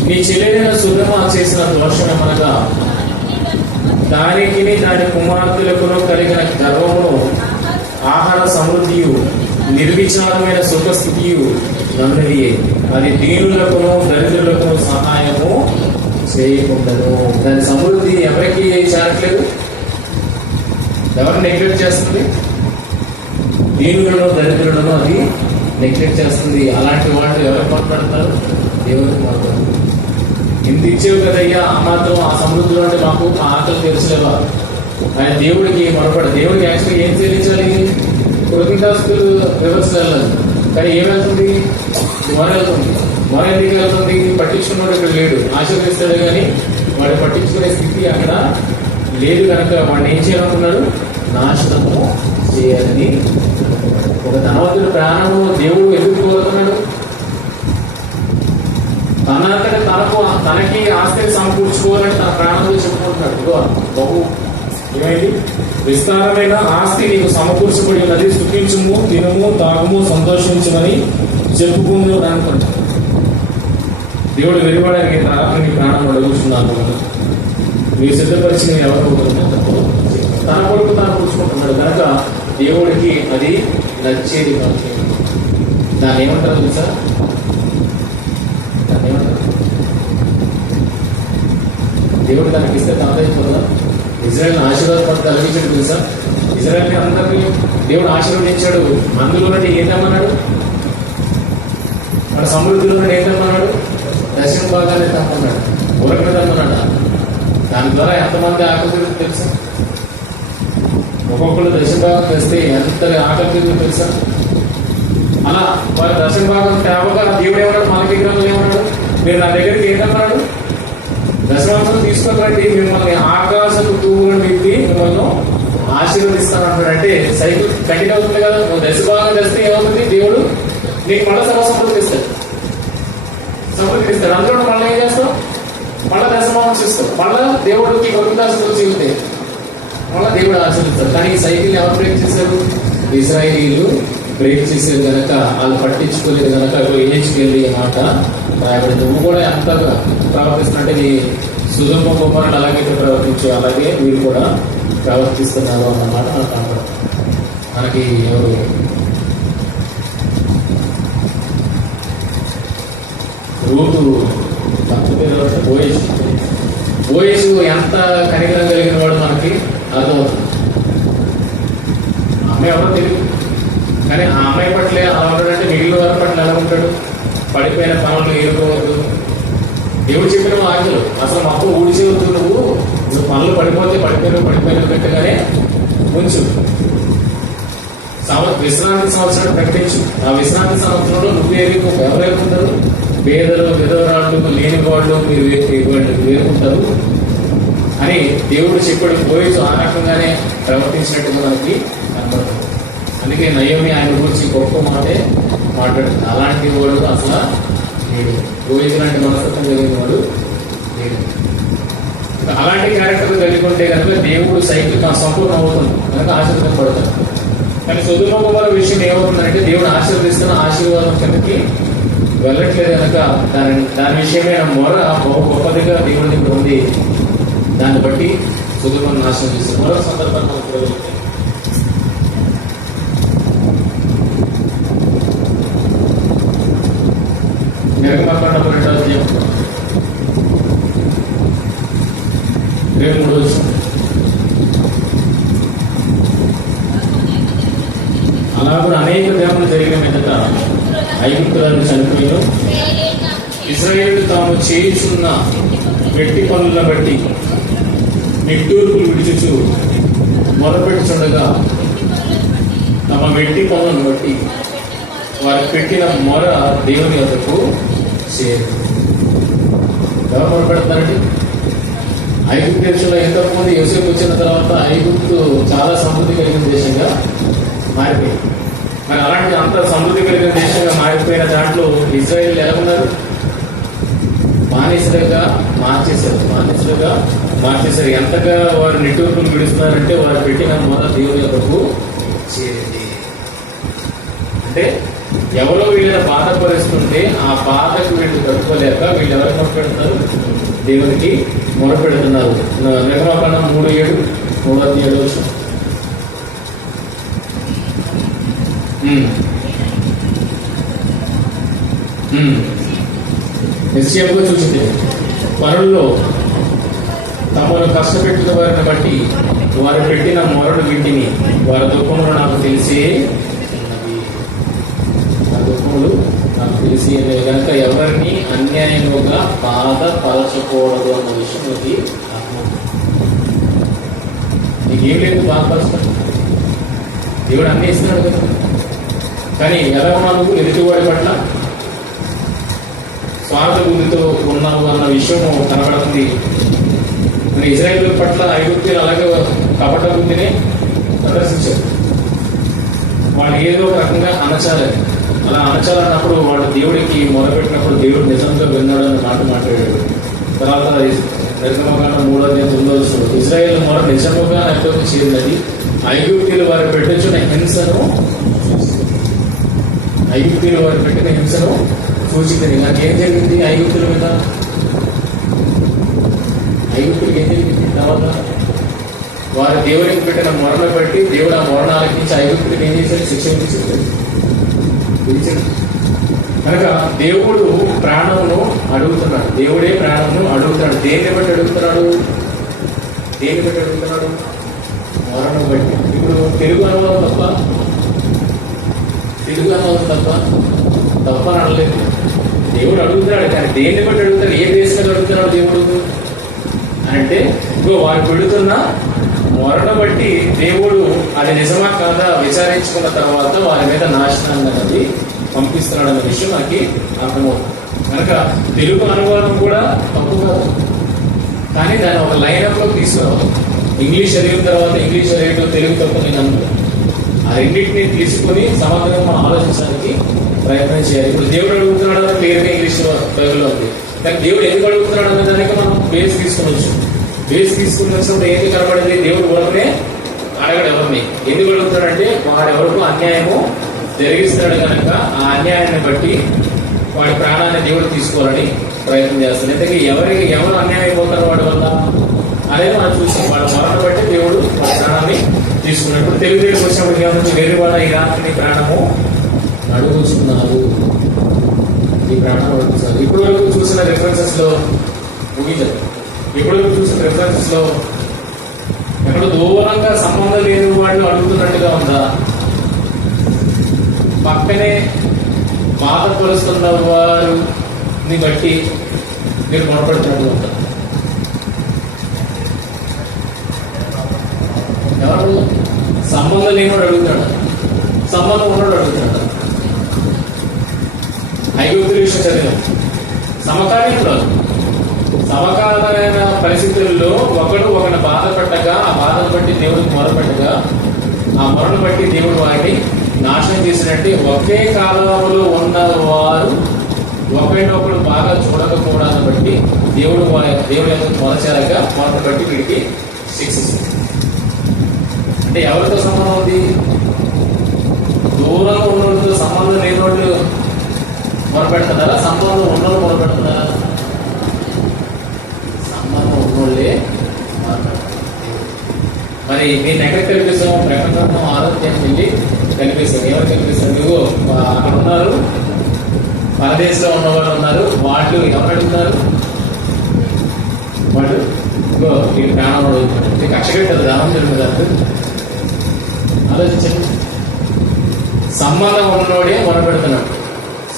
నీ చెల్లెలైన సుగమ చేసిన దోషమనగా దానికి దాని కుమార్తెలకు కలిగిన గర్వమును ఆహార సమృద్ధియు నిర్విచారమైన సుఖస్థితియు నమ్మదియే. అది దీనులకు దరిద్రులకు సహాయము చేయకుండదు. దాని సమృద్ధి ఎవరికి చేరట్లేదు? ఎవరు నెగ్లెక్ట్ చేస్తుంది? దీనులను దరిద్రులను అది నెగ్లెక్ట్ చేస్తుంది. అలాంటి వాళ్ళు ఎవరికి మాట్లాడతారు? దేవుడికి మాట్లాడతారు. ఇంత ఇచ్చేవి కదయ్యా, ఆ మాత్రం ఆ సమృద్ధిలో అంటే మాకు ఆ ఆకలి తెలుసులేవా? ఆయన దేవుడికి మొరపడ. దేవుడికి యాక్చువల్గా ఏం చెల్లించాలి? కృతజ్ఞతాస్తుతులు రివర్స్ వెళ్ళాలి. కానీ ఏమవుతుంది? మొర వెళ్తుంది. మొర ఎందుకు వెళ్తుంది? పట్టించుకున్నాడు ఇక్కడ లేడు. ఆశీర్వదిస్తాడు కానీ వాడు పట్టించుకునే స్థితి అక్కడ లేదు కనుక వాడిని ఏం చేయాలనుకున్నాడు? నాశనము చేయాలని. ఒక ధనవంతుడి ప్రాణము దేవుడు ఎందుకు కోరుతున్నాడు? తనకి ఆస్తిని సమకూర్చుకోవాలని తన ప్రాణంలో చెప్పుకుంటున్నాడు. బహు ఏమైంది? విస్తారమైన ఆస్తి నీకు సమకూర్చబడి ఉన్నది, స్తుతించుము, తినుము, తాగుము, సంతోషించమని చెప్పుకుందు అనుకుంటా. దేవుడు వెలువడానికి నీ ప్రాణం అడుగుతున్నాను. మీరు సిద్ధపరిచిన ఎవరు తన కొడుకు తాను కూర్చుకుంటున్నాడు కనుక దేవుడికి అది నచ్చేది కాదు. దాన్ని ఏమంటారు తెలుసా? దాన్ని ఏమంటారు? దేవుడు తనకి ఇస్తే తాదైపోదా? ఇజ్రాయెల్ ఆశీర్వాదం కలిగించాడు తెలుసా? ఇజ్రాయెల్ని అందరినీ దేవుడు ఆశీర్వదించాడు. అందులో నుండి ఏం తెమ్మన్నాడు? మన సమృద్ధిలో నుండి ఏం తెమ్మన్నాడు? దశమ భాగాన్ని తప్పన్నాడు. ఊరకనే తెమ్మన్నాడు. దాని ద్వారా ఎంతమంది ఆకలి తెలుసా? ఒక్కొక్కరు దశమ భాగం తెస్తే ఎంత ఆకలి తెలుసా? అలా వారి దశమ భాగం తేవగా దేవుడు ఏమన్నాడు? మనకి గ్రంథం ఏమన్నాడు? మీరు నా దగ్గరికి ఏం తెమ్మన్నాడు? దశమాంశం తీసుకొని రండి, మిమ్మల్ని ఆకాశపు తూగులను నింపి మిమ్మల్ని ఆశీర్వదిస్తాను అంటాడంటే సైకిల్ కంటిన్యూ అవుతుంది కదా. నువ్వు దశభాగం తెస్తే ఏమవుతుంది, దేవుడు నీకు మళ్ళీ సమృద్ధి ఇస్తాడు. అందులో మళ్ళీ ఏం చేస్తావు, మళ్ళీ దశమాంశం ఇస్తావు, మళ్ళీ దేవుడికి కొడుకుదాసులు జీవితే మళ్ళీ దేవుడు ఆశీర్వదిస్తాడు. కానీ ఈ సైకిల్ ఎవరు బ్రేక్ చేశారు, ఇశ్రాయేలీయులు బ్రేక్ చేసేది కనుక వాళ్ళు పట్టించుకోలేదు కనుక ఏజ్కెళ్ళి మాట రాయబడి. నువ్వు కూడా ఎంత ప్రవర్తిస్తున్నట్టే నీ సుధుమ కుమారులు అలాగైతే ప్రవర్తించు, అలాగే మీరు కూడా ప్రవర్తిస్తున్నారు అన్నమాట మనకు కనపడదు. మనకి ఎవరు రూటు భక్త పేరు బోయేసు ఎంత కనికరం కలిగిన వాడు మనకి అర్థమవుతుంది. అమ్మాయి ఎవరో తెలియదు, కానీ ఆ అమ్మాయి పట్ల అలా ఉంటాడంటే మిగిలిన వారి పట్ల ఎలా ఉంటాడు, పడిపోయిన పనులు ఏరుకోవద్దు. దేవుడు చెప్పిన వాక్యలు అసలు మొత్తం ఊడిచేవద్దు, నువ్వు పనులు పడిపోయిన పెట్టగానే ఉంచు. విశ్రాంతి సంవత్సరం ప్రకటించు. ఆ విశ్రాంతి సంవత్సరంలో నువ్వు ఎవరు వేరుకుంటారు, పేదలు విధవరాళ్ళు లేని వాళ్ళు మీరు వేరుకుంటారు అని దేవుడు చెప్పాడు. పోయేసు ఆ రకంగానే ప్రవర్తించినట్టుగా మనకి కనపడుతుంది. అందుకే నయోమి ఆయన గురించి గొప్ప మాటే మాట్లాడుతుంది. అలాంటి వాడు అసలు లేడు, పోయేసు లాంటి మనస్తత్వం కలిగిన వాడు లేడు. అలాంటి క్యారెక్టర్ కలిగి ఉంటే కనుక దేవుడు సైకిల్ సంపూర్ణ అవుతుంది కనుక ఆశీర్వదింపబడతాడు. కానీ సొదొమ గొమొర్రా విషయం ఏమవుతుందంటే దేవుడు ఆశీర్వదిస్తున్న ఆశీర్వాదం కిందకి వెళ్ళట్లేదు కనుక దాని విషయమే మొర బహు గొప్పదిగా దేవుడి ఉంది. దాన్ని బట్టి సొదొమను నాశనం చేస్తుంది. మరొక సందర్భాన్ని మనం చూడగలుగుతాం. నిర్గమకాండం 2వ అధ్యాయం 23వ వచనం. అలా కూడా అనేక దినములు జరిగిన మీదట ఐగుప్తులను చనిపోయిన ఇశ్రాయేలు తాము చేయుచున్న వెట్టి పనులను బట్టి నిట్టూర్పులు విడిచుచు మొరపెట్టుచుండగా తమ వెట్టి పనులను బట్టి వారు పెట్టిన మొర దేవుని వద్దకు చేరు. ఎవరు మొరపెడతారండి? ఐగుప్తు దేశంలో ఎంతోమంది యోసేపు వచ్చిన తర్వాత ఐగుప్తు చాలా సమృద్ధి కలిగిన దేశంగా మారిపోయింది. మరి అలాంటి అంత సమృద్ధి కలిగిన దేశంగా మారిపోయిన దాంట్లో ఇజ్రాయేల్ ఎలా ఉన్నారు? బానిసలుగా మార్చేశారు. ఎంతగా వారు నిట్టూర్పులు విడుస్తున్నారంటే వారు పెట్టిన మొర దేవుని యొద్దకు చేరింది. అంటే ఎవరో వీళ్ళని బాధపరుస్తుంటే ఆ బాధకు వీళ్ళు తట్టుకోలేక వీళ్ళు ఎవరికి మొరపెడుతున్నారు? దేవునికి మొరపెడుతున్నారు. నిర్గమకాండం 3:7 3వ అధ్యాయం వచనం. నిశ్చయంగా చూసింది, పనుల్లో తమను కష్టపెట్టిన వారిని బట్టి వారు పెట్టిన మొరడు వీటిని వారి దుఃఖములు నాకు తెలిసి కనుక ఎవరిని అన్యాయముగా బాధపరచకూడదు అన్న విషయం అది నీకేం లేదు బాధపరుస్తాడు. దేవుడు అన్నీ ఇస్తున్నాడు కదా. కానీ ఎలా ఉన్నావు నువ్వు ఎదుటివాడి పట్ల స్వార్థ బుద్ధితో ఉన్నావు అన్న విషయం కనబడుతుంది. మరి ఇజ్రాయేల్ పట్ల ఐగుప్తులు అలాగే కపట బుద్ధిని ప్రదర్శించారు. వాళ్ళు ఏదో ఒక రకంగా అణచాలని, అలా అణచాలన్నప్పుడు వాడు దేవుడికి మొదలుపెట్టినప్పుడు దేవుడు నిజంగా విన్నాడు అన్న మాట మాట్లాడాడు. తర్వాత నిర్గమకాండం 3వ అధ్యాయం 9వ వచనం. ఇజ్రాయేల్ మొర నిజముగా నాతోకి చేరినది, ఐగుప్తులు వారు పెట్టిన హింసను సూచించింది. నాకేం జరిగింది? ఐగుప్తుల మీద ఐగుప్తులకి ఏం జరిగింది? తర్వాత వారు దేవుడికి పెట్టిన మొరను బట్టి దేవుడు ఆ మొరను ఆలకించి ఐగుప్తులకి ఏం చేశాడు? శిక్ష విధించాడు. కనుక దేవుడు ప్రాణమును అడుగుతున్నాడు. దేవుడే ప్రాణమును అడుగుతాడు. దేన్ని బట్టి అడుగుతున్నాడు? మొరను బట్టి. ఇప్పుడు తెలుగు అనువాదం తప్ప అనలేదు. దేవుడు అడుగుతున్నాడు, కానీ దేన్ని బట్టి అడుగుతాడు? ఏ దేశంలో అడుగుతున్నాడు దేవుడు అని అంటే వారు పెడుతున్న మొరను బట్టి దేవుడు అది నిజమా కాదా విచారించుకున్న తర్వాత వారి మీద నాశనాన్ని అనేది పంపిస్తున్నాడు అన్న విషయం నాకు అర్థమవుతుంది. కనుక తెలుగు అనువాదం కూడా తప్పు కాదు. కానీ దాన్ని ఒక లైనప్ లో తీసుకురావాలి. ఇంగ్లీష్ చదివిన తర్వాత ఇంగ్లీష్ చదివేటో తెలుగు తప్ప నేను అనుకో ఆ రెండింటిని తీసుకుని సమగ్రంగా మనం ఆలోచించడానికి ప్రయత్నం చేయాలి. ఇప్పుడు దేవుడు అడుగుతున్నాడు అని క్లియర్గా ఇంగ్లీష్ బైబిల్లో ఉంది, కానీ దేవుడు ఎందుకు అడుగుతున్నాడు అనే దానికి మనం బేస్ తీసుకునొచ్చు. బేస్ తీసుకుని వచ్చినప్పుడు ఏంటి కనబడింది? దేవుడు వరకునే అడగడు ఎవరిని. ఎందుకు అడుగుతాడంటే వాడెవరకు అన్యాయము జరిగిస్తాడు కనుక ఆ అన్యాయాన్ని బట్టి వాడి ప్రాణాన్ని దేవుడు తీసుకోవాలని ప్రయత్నం చేస్తాడు. ఎందుకంటే ఎవరు అన్యాయం అయిపోతారు వాడి వల్ల అనేది మనం చూసాం. వాడు మరణం బట్టి దేవుడు వాడి ప్రాణాన్ని తీసుకున్నాడు. ఇప్పుడు తెలుగు దగ్గరికి వచ్చినప్పుడు ఏమన్నా వేరే వాళ్ళ ఈ రాత్రి ప్రాణము అడుగుతున్నారు, ఈ ప్రాణం అడుగుతున్నారు. ఇప్పటి వరకు చూసిన రెఫరెన్సెస్ లో ముగించారు. ఇప్పటి వరకు చూసిన రెఫరెన్సెస్ లో ఎక్కడ దూరంగా సంబంధం లేని వాళ్ళు అడుగుతున్నట్టుగా ఉందా? పక్కనే బాధపరుస్తున్న వారిని బట్టి మీరు మొదలుపెడుతున్నట్టుగా ఉంటారు. ఎవరు సంబంధం లేనివాడు అడుగుతున్నాడు, సంబంధం ఉన్నవాడు అడుగుతున్నాడు. ఐగుప్తు విషయం చదివాం. సమకాలీన పరిస్థితుల్లో ఒకడు బాధపడ్డగా ఆ బాధను బట్టి దేవుడికి మొరపెట్టగా ఆ మొరను బట్టి దేవుడు వారిని నాశనం చేసినట్టే ఒకే కాలంలో ఉన్నవారు ఒకరినొకరు బాగా చూడకపోవడాన్ని బట్టి దేవుడు యొక్క మొరచేరగా మొరను బట్టి వీడికి శిక్షిస్తుంది. అంటే ఎవరితో సంబంధం ఉంది? దూరంగా ఉన్నోళ్ళతో సంబంధం లేని వాళ్ళు మొరపెడుతున్నారా? సంబంధం ఉన్నోళ్ళు మొరపెడుతున్నారా? సంబంధం ఉన్నోళ్ళే మొరపెడుతున్నారు. మరి నేను ఎక్కడికి కల్పిస్తాము? ప్రకటన ఆరోగ్యం వెళ్ళి కల్పిస్తాం. ఎవరు కల్పిస్తారు? నువ్వు అక్కడ ఉన్నారు, పరదేశంలో ఉన్న వాళ్ళు ఉన్నారు. వాళ్ళు ఎవరు అడుగుతున్నారు? వాళ్ళు ఇంకో ఈ ప్రాణం అడుగుతున్నారు. కక్ష కట్టదు, దానం జరుగుతుంది. ఆలోచించండి. సంబంధం ఉన్నవాడే మొరపెడుతున్నాడు,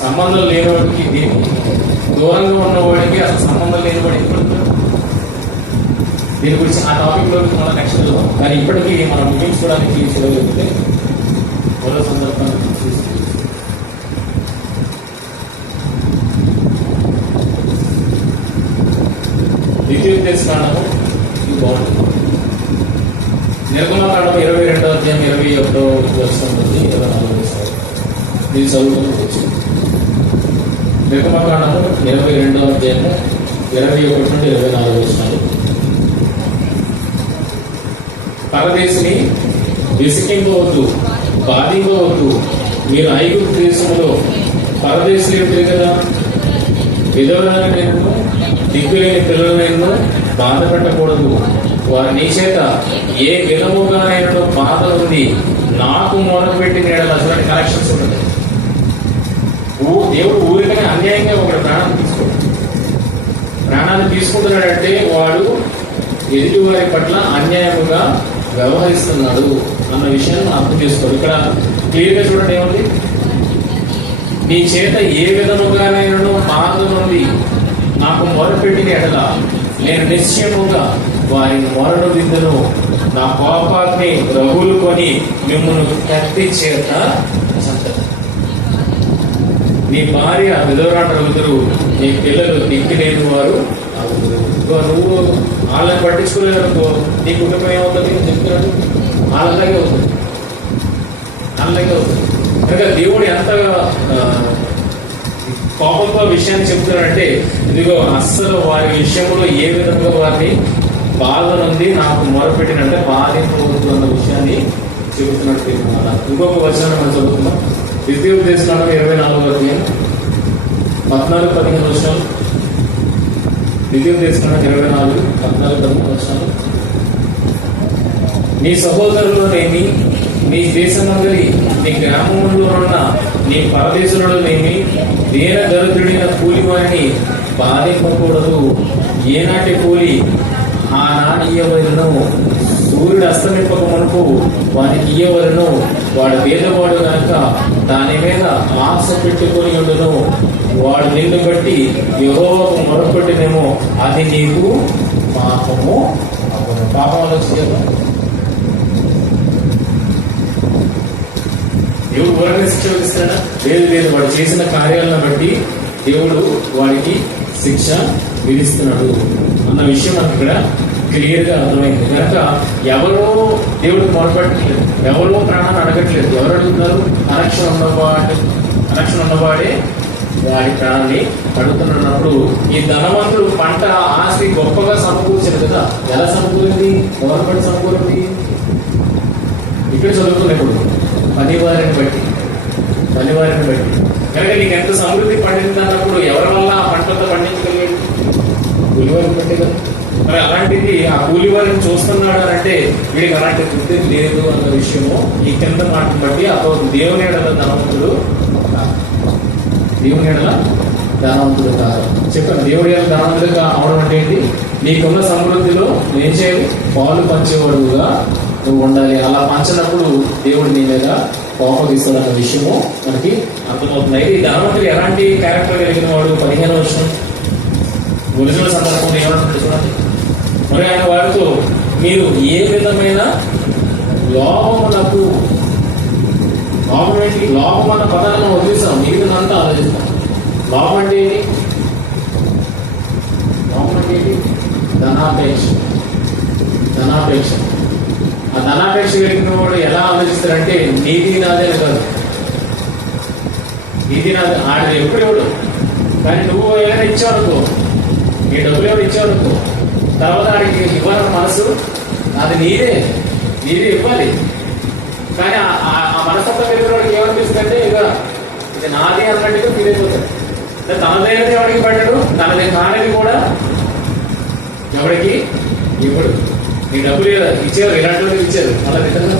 సంబంధం లేనివాడికి దీనికి దూరంగా ఉన్నవాడికి అసలు సంబంధం లేనివాడు ఎందుకు? దీని గురించి ఆ టాపిక్ లో మనం నెక్స్ట్ చూద్దాం. కానీ ఇప్పటికీ మనం ముగించుకోవడానికి చూడగలిగితే మరో సందర్భాన్ని ద్వితీయోపదేశకాండము ఇది బాగుంటుంది. నిర్గమకాండం 22వ అధ్యాయం 21వ వచనం నుండి 24వ వచనం దీన్ని చదువుకోవచ్చు. నిర్గమకాండము 22వ అధ్యాయము 21 నుండి 24వ వచనాలు. పరదేశిని విసికింపవద్దు, బాధింపవద్దు. మీరు ఐగుప్తు దేశంలో పరదేశులు తిరగదా? విధవరాలను దిక్కులేని పిల్లలను బాధ పెట్టకూడదు. వారి నీ చేత ఏ విధముగానైనా బాధ ఉంది నాకు మొదలుపెట్టి నేడు అటువంటి కలెక్షన్స్ ఉంటుంది. దేవుడు ఊరికనే అన్యాయంగా ఒక ప్రాణాన్ని తీసుకుంటున్నాడంటే వాడు ఎదుటి వారి పట్ల అన్యాయముగా వ్యవహరిస్తున్నాడు అన్న విషయాన్ని అర్థం చేసుకోవాలి. ఇక్కడ క్లియర్గా చూడండి ఏముంది? నీ చేత ఏ విధముగానైనా బాధ నుండి నాకు మొరపెట్టిన ఎడల నేను నిశ్చయముగా వారిని మొరడు దిద్దును, నా కోపాన్ని రగులుకొని మిమ్మల్ని కత్తి చేత చంపుతాను. నీ భార్య విధవరాటరుగుదురు, నీ పిల్లలు దిక్కులేని వారు అవుతురు. నువ్వు వాళ్ళని పట్టించుకోలేదనుకో నీ కుటుంబం ఏమవుతుంది? చెప్తున్నాడు వాళ్ళలాగే అవుతుంది, వాళ్ళలాగే అవుతుంది. కనుక దేవుడు ఎంత కోపంతో విషయాన్ని చెప్తున్నాడంటే, ఇదిగో అస్సలు వారి విషయంలో ఏ విధంగా వారిని బాధ నుండి నాకు మొరపెట్టినంటే బాధింపవద్దు అన్న విషయాన్ని చెబుతున్నట్టు. ఇంకొక వచనాన్ని మనం చదువుతున్నాం. ద్వితీయోపదేశకాండం 24వ అధ్యాయం 14-15 వచనాలు. ద్వితీయోపదేశకాండం 24-14-15 వచనాలు. నీ సహోదరులనేమి, నీ దేశమందరి, నీ గ్రామంలో ఉన్న నీ పరదేశులనేమి దీన దరిద్రుడైన కూలి వారిని బాధింపకూడదు. ఏనాటి కూలి ఆనాడు ఇయ్యవలను, సూర్యుడు అస్తమింపక మునుపు వానికి ఇయ్యవలను. వాడు పేదవాడు కనుక దాని మీద ఆశ పెట్టుకొని ఉండును. వాడు నిన్ను బట్టి యెహోవాకు మొరపెట్టినేమో అది నీకు పాపము అవ్వను. పాపం ఆలోచించారు. దేవుడు ఊరనే శిక్ష విధిస్తాడా? లేదు. వాడు చేసిన కార్యాలను బట్టి దేవుడు వాడికి శిక్ష విధిస్తున్నాడు. అన్న విషయం మనకి ఇక్కడ క్లియర్ గా అర్థమైంది. కనుక ఎవరో దేవుడికి మొదలుపెట్టట్లేదు, ఎవరో ప్రాణాన్ని అడగట్లేదు. ఎవరు అడుగుతున్నారు? కనెక్షన్ ఉన్నవాడే వాడి ప్రాణాన్ని అడుగుతున్నప్పుడు ఈ ధనవంతుడు పంట ఆస్తి గొప్పగా సమకూర్చారు కదా. ఎలా సమకూరింది? గవర్నమెంట్ సమకూరింది. ఇక్కడ చదువుతున్నప్పుడు పనివారిని బట్టి కనుక నీకు ఎంత సమృద్ధి పండింది అన్నప్పుడు ఎవరి వల్ల ఆ పంటంతా పండించగలిగాడు? కూలివారిని బట్టి కదా. మరి అలాంటిది ఆ కూలివారిని చూస్తున్నాడు అని అంటే వీడికి అలాంటి బుద్ధి లేదు అన్న విషయము ఈ కింద మాటను బట్టి అతను దేవుని ఎడల ధనవంతుడు కాదు. చెప్పాను, దేవుడి యొక్క ధనవంతుడుగా అవడం అంటే ఏంటి? నీకున్న సమృద్ధిలో ఏం చేయాలి? పాలు పంచేవాడుగా నువ్వు ఉండాలి. అలా పంచినప్పుడు దేవుడు నీ మీద కోపగిస్తాడు అన్న విషయము మనకి అర్థమవుతుంది. అయితే ఈ ధనవంతుడు ఎలాంటి క్యారెక్టర్ కలిగిన వాడు? 15వ వచనం ఒరిజినల్ సందర్భంలో ఏమంటుంది చూడండి. మరి ఆయన వాడితో మీరు ఏ విధమైన లోపమునకు, లోపం ఏంటి? లోపం అన్న పదాలను వదిలేసాం, మిగిలినంతా ఆలోచిస్తాం. లోపం అంటే ఏంటి? ధనాపేక్ష. ఆ ధనాపేక్ష కలిగిన వాడు ఎలా ఆలోచిస్తారంటే నీది నాదే కాదు, నీది నాది ఆడి ఎప్పుడు ఎవడు. కానీ నువ్వు ఏదైనా ఇచ్చావనుకో, నీ డబ్బులు ఎవరు ఇచ్చావనుకో, తర్వాత ఆడికి ఇవ్వాలన్న మనసు అది నీదే ఇవ్వాలి. కానీ ఆ మనస్తత్వం కలిగిన వాడికి ఏమనిపిస్తుందంటే ఇక ఇది నాది అన్నట్టుగా ఫీల్ అయిపోతాడు. తనదైనది ఎవరికి పడ్డాడు, తనది కానిది కూడా ఎవరికి ఇవ్వడు. నీ డబ్బులు ఇచ్చారు, ఇలాంటి వాళ్ళకి ఇచ్చారు, మళ్ళీ రిటర్న్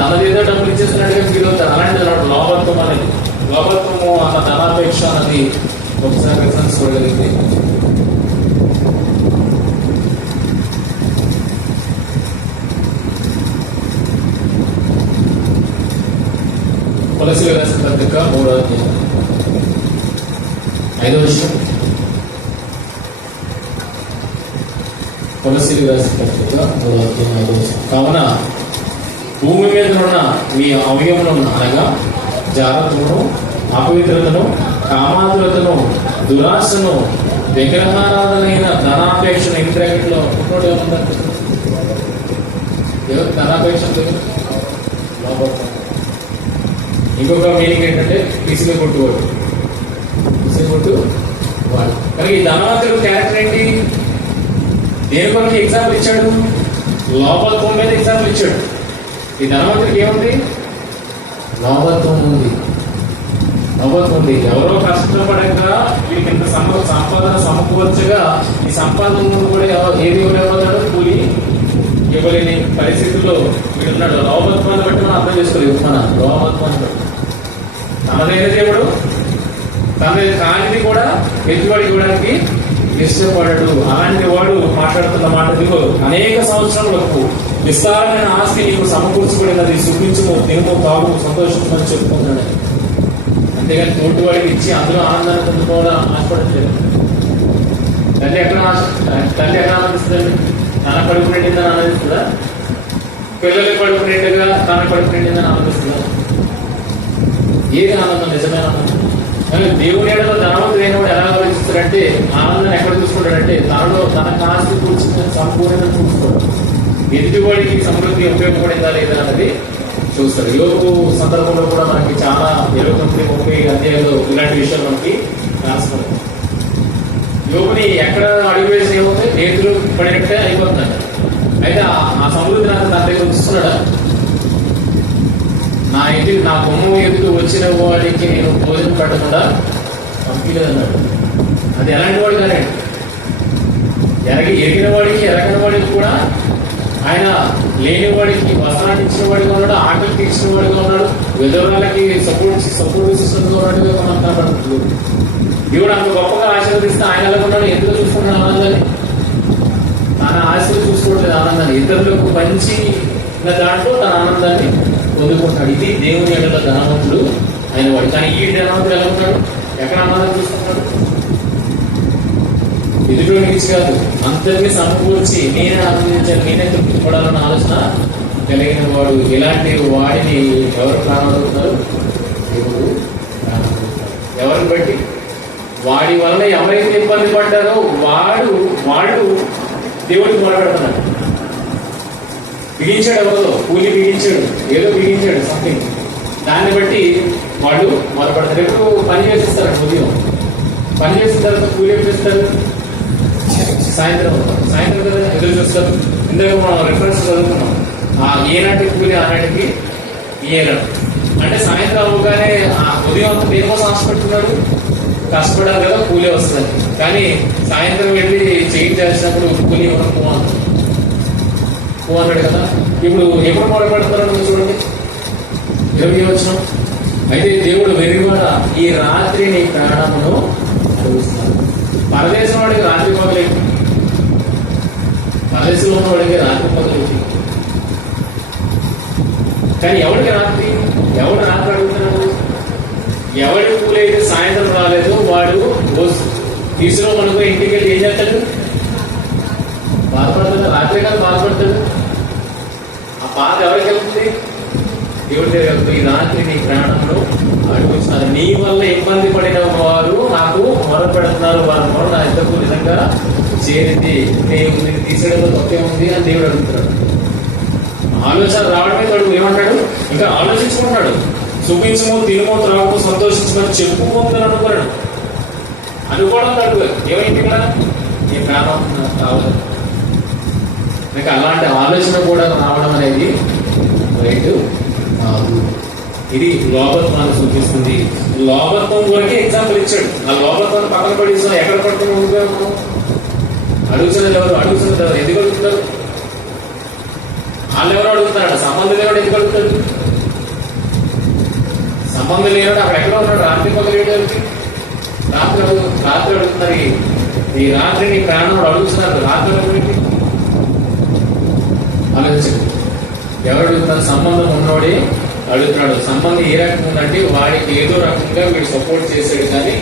తనది ఏదో డబ్బులు ఇచ్చేస్తున్నట్టుగా ఫీల్ అవుతారు. అలాంటి లోపత్వం అనేది, లోపత్వము అన్న ధనాపేక్ష అన్నది ఒకసారి రిఫరెన్స్ చూడగలిగింది. కొలస్సీయులకు రాసిన పత్రిక 3వ అధ్యాయం 5వ విషయం. కొలస్సీయులకు రాసిన పత్రిక 3వ అధ్యాయం 5వ విషయం. కావున భూమి మీద ఉన్న మీ అవయములను అనగా జాగ్రత్తను, అపవిత్రతను, కామాతులతను, దురాశను, విగ్రహారాధనైన ధనాపేక్షను ఇంటర్లో ఇంకోటి ఏముందంటే ధనాపేక్ష ఇంకొక మీనింగ్ ఏంటంటే పిసిగ కొట్టువాడు వాడు. కానీ ఈ ధనవంతుడు క్యారెక్టర్ ఏంటి? దేని కొరకు ఎగ్జాంపుల్ ఇచ్చాడు? లోపత్వం మీద ఎగ్జాంపుల్ ఇచ్చాడు. ఈ ధనవంతుడికి ఏముంది? లోపత్వం ఉంది. ఎవరో కష్టపడక వీరికి ఇంత సంపాదన సమకూర్చగా ఈ సంపాదన కూడా ఏది ఇవ్వలేకపోతాడు? కూలి ఇవ్వలేని పరిస్థితుల్లో వీడున్నాడు. లోపత్వాన్ని బట్టి మనం అర్థం చేసుకోలేదు. మన లోపత్వాన్ని బట్టి తనదైన దేవుడు తనది కానిది కూడా ఎదుటివాడు ఇవ్వడానికి ఇష్టపడడు. అలాంటి వాడు మాట్లాడుతున్న మాట దిగు. అనేక సంవత్సరాలకు విస్తారమైన ఆస్తి నీకు సమకూర్చబడినది, సుఖించుము, తినుము, తాగు, సంతోషించమని చెప్పుకుంటున్నాడు. అంతేగాని తోటి వాడికి ఇచ్చి అందులో ఆనందాన్ని పొందుకోవడం ఆశపడట్లేదు. తల్లి ఎక్కడ ఆనందిస్తుందండి? తన కడుపు నిండిందని ఆనందిస్తుందా? పిల్లలు కడుపు నిండుగా తన కడుపు నిండిందని ఆనందిస్తుందా? ఏది ఆనందం? నిజమైన ఆనందం. కానీ దేవుని ఏడలో ధనవంతుడు అయిన వాడు ఎలా ఆలోచిస్తాడంటే ఆనందాన్ని ఎక్కడ చూసుకుంటాడంటే తనలో తనకు ఆస్తి కూర్చుని సంపూర్ణంగా చూసుకోవడం, ఎదుటివాడికి సమృద్ధి ఉపయోగపడిందా లేదా అన్నది చూస్తాడు. యోగు సందర్భంలో కూడా మనకి చాలా 29-30 అధ్యాయంలో ఇలాంటి విషయాలు మనకి రాసుకోవాలి. యోగుని ఎక్కడ అడుగు వేసి ఏమవుతాయి? చేతులు పడినట్టే అయిపోతున్నాడు. అయితే ఆ సమృద్ధి నాకు తన దగ్గర చూస్తున్నాడా? నా బొమ్మ ఎదుగు వచ్చిన వాడికి నేను భోజనం పెట్టకుండా పంపించలేదన్నాడు. అది ఎలాంటి వాడు కానండి. ఎరిగిన వాడికి ఎరగని వాడికి కూడా ఆయన లేని వాడికి వస్త్రాన్ని ఇచ్చిన వాడిగా ఉన్నాడు, ఆకలికి ఇచ్చిన వాడిగా ఉన్నాడు, విధవరాలకి సపోర్ట్ సిస్టమ్గా ఉన్నట్టుగా మనం కనపడుతుంది. దేవుడు అంత గొప్పగా ఆశీర్వదిస్తే ఆయన ఎలా ఉన్నాడు? ఎందుకు చూసుకుంటున్నాడు ఆనందాన్ని? తన ఆశలు చూసుకోవట్లేదు ఆనందాన్ని, ఇతరులకు మంచి దాంట్లో తన ఆనందాన్ని పొందుకుంటాడు. ఇది దేవుని ఎడల ధనవంతుడు ఆయన వాడు. కానీ ఈ ధనవంతుడు ఎలా ఉంటాడు? ఎక్కడ ఆనందం చూసుకుంటాడు? ఎదుటి కాదు, అందరినీ సమకూర్చి నేనే ఆనందించాను, నేనే తృప్తిపడాలన్న ఆలోచన కలిగిన వాడు. ఇలాంటి వాడిని ఎవరు ప్రాణాలుతున్నారు? దేవుడు ప్రాణాలుతున్నారు. ఎవరిని బట్టి? వాడి వలన ఎవరైతే ఇబ్బంది పడ్డారో వాళ్ళు దేవుడికి మొరపెడుతున్నారు. బిగించాడు, ఎవరితో కూలి బిగించాడు, ఏదో బిగించాడు సంథింగ్, దాన్ని బట్టి వాళ్ళు మొరపెడతారు. ఎప్పుడు పని చేసిస్తారు, ఉదయం పని చేసిన తర్వాత కూలి ఎప్పుడు ఇస్తారు? సాయంత్రం కదా ఎదురు చూస్తారు. ఇందాక మనం రిఫరెన్స్ చదువుకున్నాం, ఏనాటి కూలి ఆనాటికి ఏనాడు అంటే సాయంత్రం అవగానే ఉదయం దేనికోసం ఆశపెట్టుకున్నాడు, కష్టపడాలి కదా కూలి వస్తుంది. కానీ సాయంత్రం వెళ్ళి చేంజ్ చేసినప్పుడు కూలి ఇవ్వడం పో అన్నాడు కదా. ఇప్పుడు ఎప్పుడు మొదలుపెడతారని చూడండి, 20 వచ్చిన. అయితే దేవుడు వెరివాడ ఈ రాత్రి నీ ప్రాణమును అడుగుతున్నాడు. పరదేశం వాడికి రాత్రి పగలేంటి, పరదేశంలో ఉన్న వాడికి రాత్రి పగలేంటి. కానీ ఎవడు రాత్రి అడుగుతున్నాడు? ఎవడి కూలైతే సాయంత్రం రాలేదు వాడు తీసులో మనకు ఇంటికి వెళ్ళి ఏం చేస్తాడు? బాధపడతాడు. రాత్రి కాదు బాధపడతాడు. ఆ బాధ ఎవరికి వెళ్తుంది? దేవుడి దగ్గర వెళ్తుంది. ఈ రాత్రి నీ ప్రాణంలో అడుగుతున్నారు. నీ వల్ల ఇబ్బంది పడిన వారు నాకు మొరపెడుతున్నారు, వారి మొర నా ఇద్దరు నిజంగా చేరింది, నేను తీసేయడంలో తప్పే ఉంది అని దేవుడు అడుగుతున్నాడు. ఆలోచన రావడమే తడుగు. ఏమంటాడు? ఇంకా ఆలోచించుకుంటున్నాడు. చూపించము, తినమో, త్రాగము, సంతోషించమని చెప్పుకుందని అనుకున్నాడు. అనుకోవడం తడుగు. ఏమైంది ఇక్కడ? నీ ప్రాణం కావాలి. ఇంకా అలాంటి ఆలోచన కూడా రావడం అనేది రైట్ కాదు. ఇది లోభత్వాన్ని సూచిస్తుంది. లోభత్వం వరకే ఎగ్జాంపుల్ ఇచ్చాడు. ఆ లోభత్వాన్ని పక్కన పడేసాం. ఎక్కడ పడుతున్నా ఉంటున్నాము? అడుగుతున్నది ఎవరు? ఎందుకు అడుగుతున్నారు? వాళ్ళు ఎవరు అడుగుతున్నాడు? సంబంధం లేనివాడు ఎందుకు అడుగుతాడు? సంబంధం లేనివాడు అక్కడ ఎక్కడ ఉన్నాడు? రాత్రి పగలేడానికి రాత్రి అడుగుతున్నారు. ఈ రాత్రి నీ ప్రాణం అడుగుతున్నారు. రాత్రి అడుగుతుంది. ఆలోచించండి, ఎవరు అడుగుతున్నారు? సంబంధం ఉన్నవాడే అడుగుతున్నాడు. సంబంధం ఏ రకంగా ఉందంటే వాడికి ఏదో రకంగా వీడు సపోర్ట్ చేశాడు, కానీ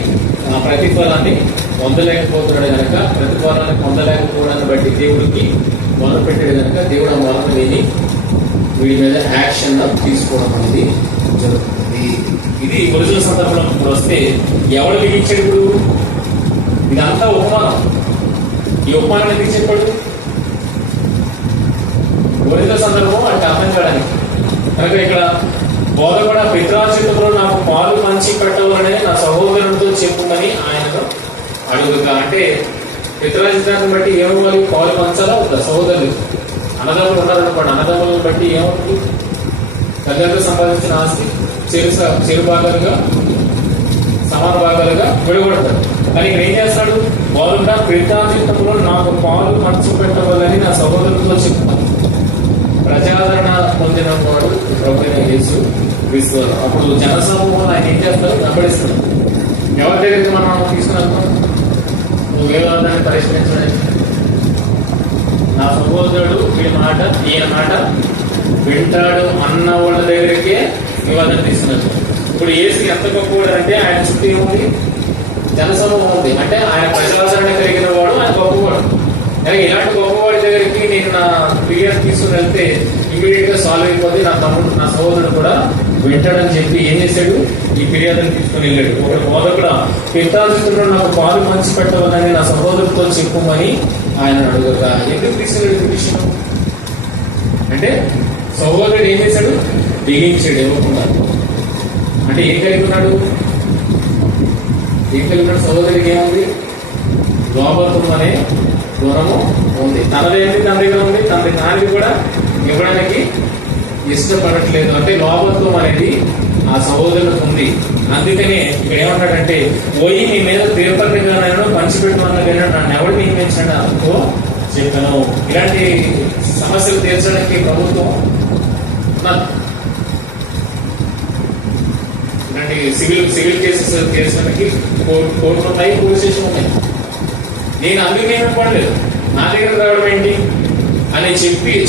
ఆ ప్రతిఫలాన్ని పొందలేకపోతున్నాడు కనుక, ప్రతిఫలాన్ని పొందలేకపోవడాన్ని బట్టి దేవుడికి మొదలు పెట్టాడు కనుక దేవుడు ఆ మొదలు విని వీడి మీద యాక్షన్ తీసుకోవడం అనేది జరుగుతుంది. ఇది ఒరిజినల్ సందర్భంలో వస్తే ఎవడు బిగించాడు? ఇప్పుడు ఇదంతా ఉపమానం. ఈ ఉపమానం ఎందుకు చెప్పాడు? ఒరిజినల్ సందర్భం అంటే అర్థం కావడానికి. కనుక ఇక్కడ బోధకుడు పిత్రాచిత్తంలో నాకు పాలు పంచి పెట్టవాలనే నా సహోదరుడితో చెప్పుమని ఆయనను అడుగుతా. అంటే పిత్రాచిత్తాన్ని బట్టి ఏమవ్వాలి? పాలు పంచాలా ఉందా? సహోదరులు అన్నదమ్ములు ఉన్నారనుకోండి, అన్నదమ్ములను బట్టి ఏమవుతుంది? తల్లిదండ్రులు సంపాదించిన ఆస్తి చిరు భాగాలుగా, సమాన భాగాలుగా విడగొడతాడు. కానీ ఇక్కడ ఏం చేస్తాడు? బోధకుడు పిత్రాచిత్తంలో నాకు పాలు పంచి పెట్టవాలని నా సహోదరుడితో చెప్తాను. ప్రజాదరణ పొందిన వాడు ప్రభువైన యేసు క్రీస్తు. అప్పుడు జనసమూహం ఆయన ఏం చేస్తారు? వెంబడిస్తారు. ఎవరి దగ్గరికి మనం తీసుకున్నాం? నువ్వు వివాదాన్ని పరిష్కరించడానికి నా సహోదరుడు ఈయన మాట వింటాడు అన్న వాళ్ళ దగ్గరికే వివాదం తీసుకున్నారు. ఇప్పుడు యేసుకి ఎంత గొప్పవాడు అంటే ఆయన చుట్టూ ఏముంది? జనసమూహం ఉంది. అంటే ఆయన ప్రజాదరణ కలిగిన వాడు, ఆయన గొప్పవాడు. ఇలాంటి గొప్పవాడి దగ్గరికి నేను నా ఫిర్యాదు తీసుకుని వెళ్తే ఇమీడియట్ గా సాల్వ్ అయిపోతే నా తమ్ముడు, నా సహోదరుడు కూడా వింటాడని చెప్పి ఏం చేశాడు? ఈ ఫిర్యాదుని తీసుకుని వెళ్ళాడు. ఒక బోధకుడు పిత్రాచిత్తంలో నాకు పాలు పంచి పెట్టవాలని నా సహోదరుడితో చెప్పుమని ఆయన అడుగుగా. ఎందుకు తీసుకెళ్ళాడు విషయం అంటే సహోదరుడు ఏం చేశాడు? బిగించాడు ఇవ్వకుండా. అంటే ఏం కలిగి ఉన్నాడు? సహోదరుడికి ఏముంది? లోభత్వం అనే దూరము ఉంది. తనదేంటి తన దగ్గర ఉంది, దానికి కూడా ఇవ్వడానికి ఇష్టపడట్లేదు. అంటే లోభత్వం అనేది ఆ సహోదరులకు ఉంది. అందుకనే ఇక్కడ ఏమంటాడంటే, పోయి మీ మీద తీర్పరిగానైనా పంచిపెట్టుకున్నా నన్ను ఎవరు నియమించండి అనుకో చెప్పాను. ఇలాంటి సమస్యలు తీర్చడానికి ప్రభుత్వం ఇలాంటి సివిల్ కేసెస్ తీర్చడానికి కోర్టులు ఉన్నాయి, పోలీస్ స్టేషన్ ఉన్నాయి. నేను అందుకే పడలేదు, నా దగ్గర రావడం ఏంటి అని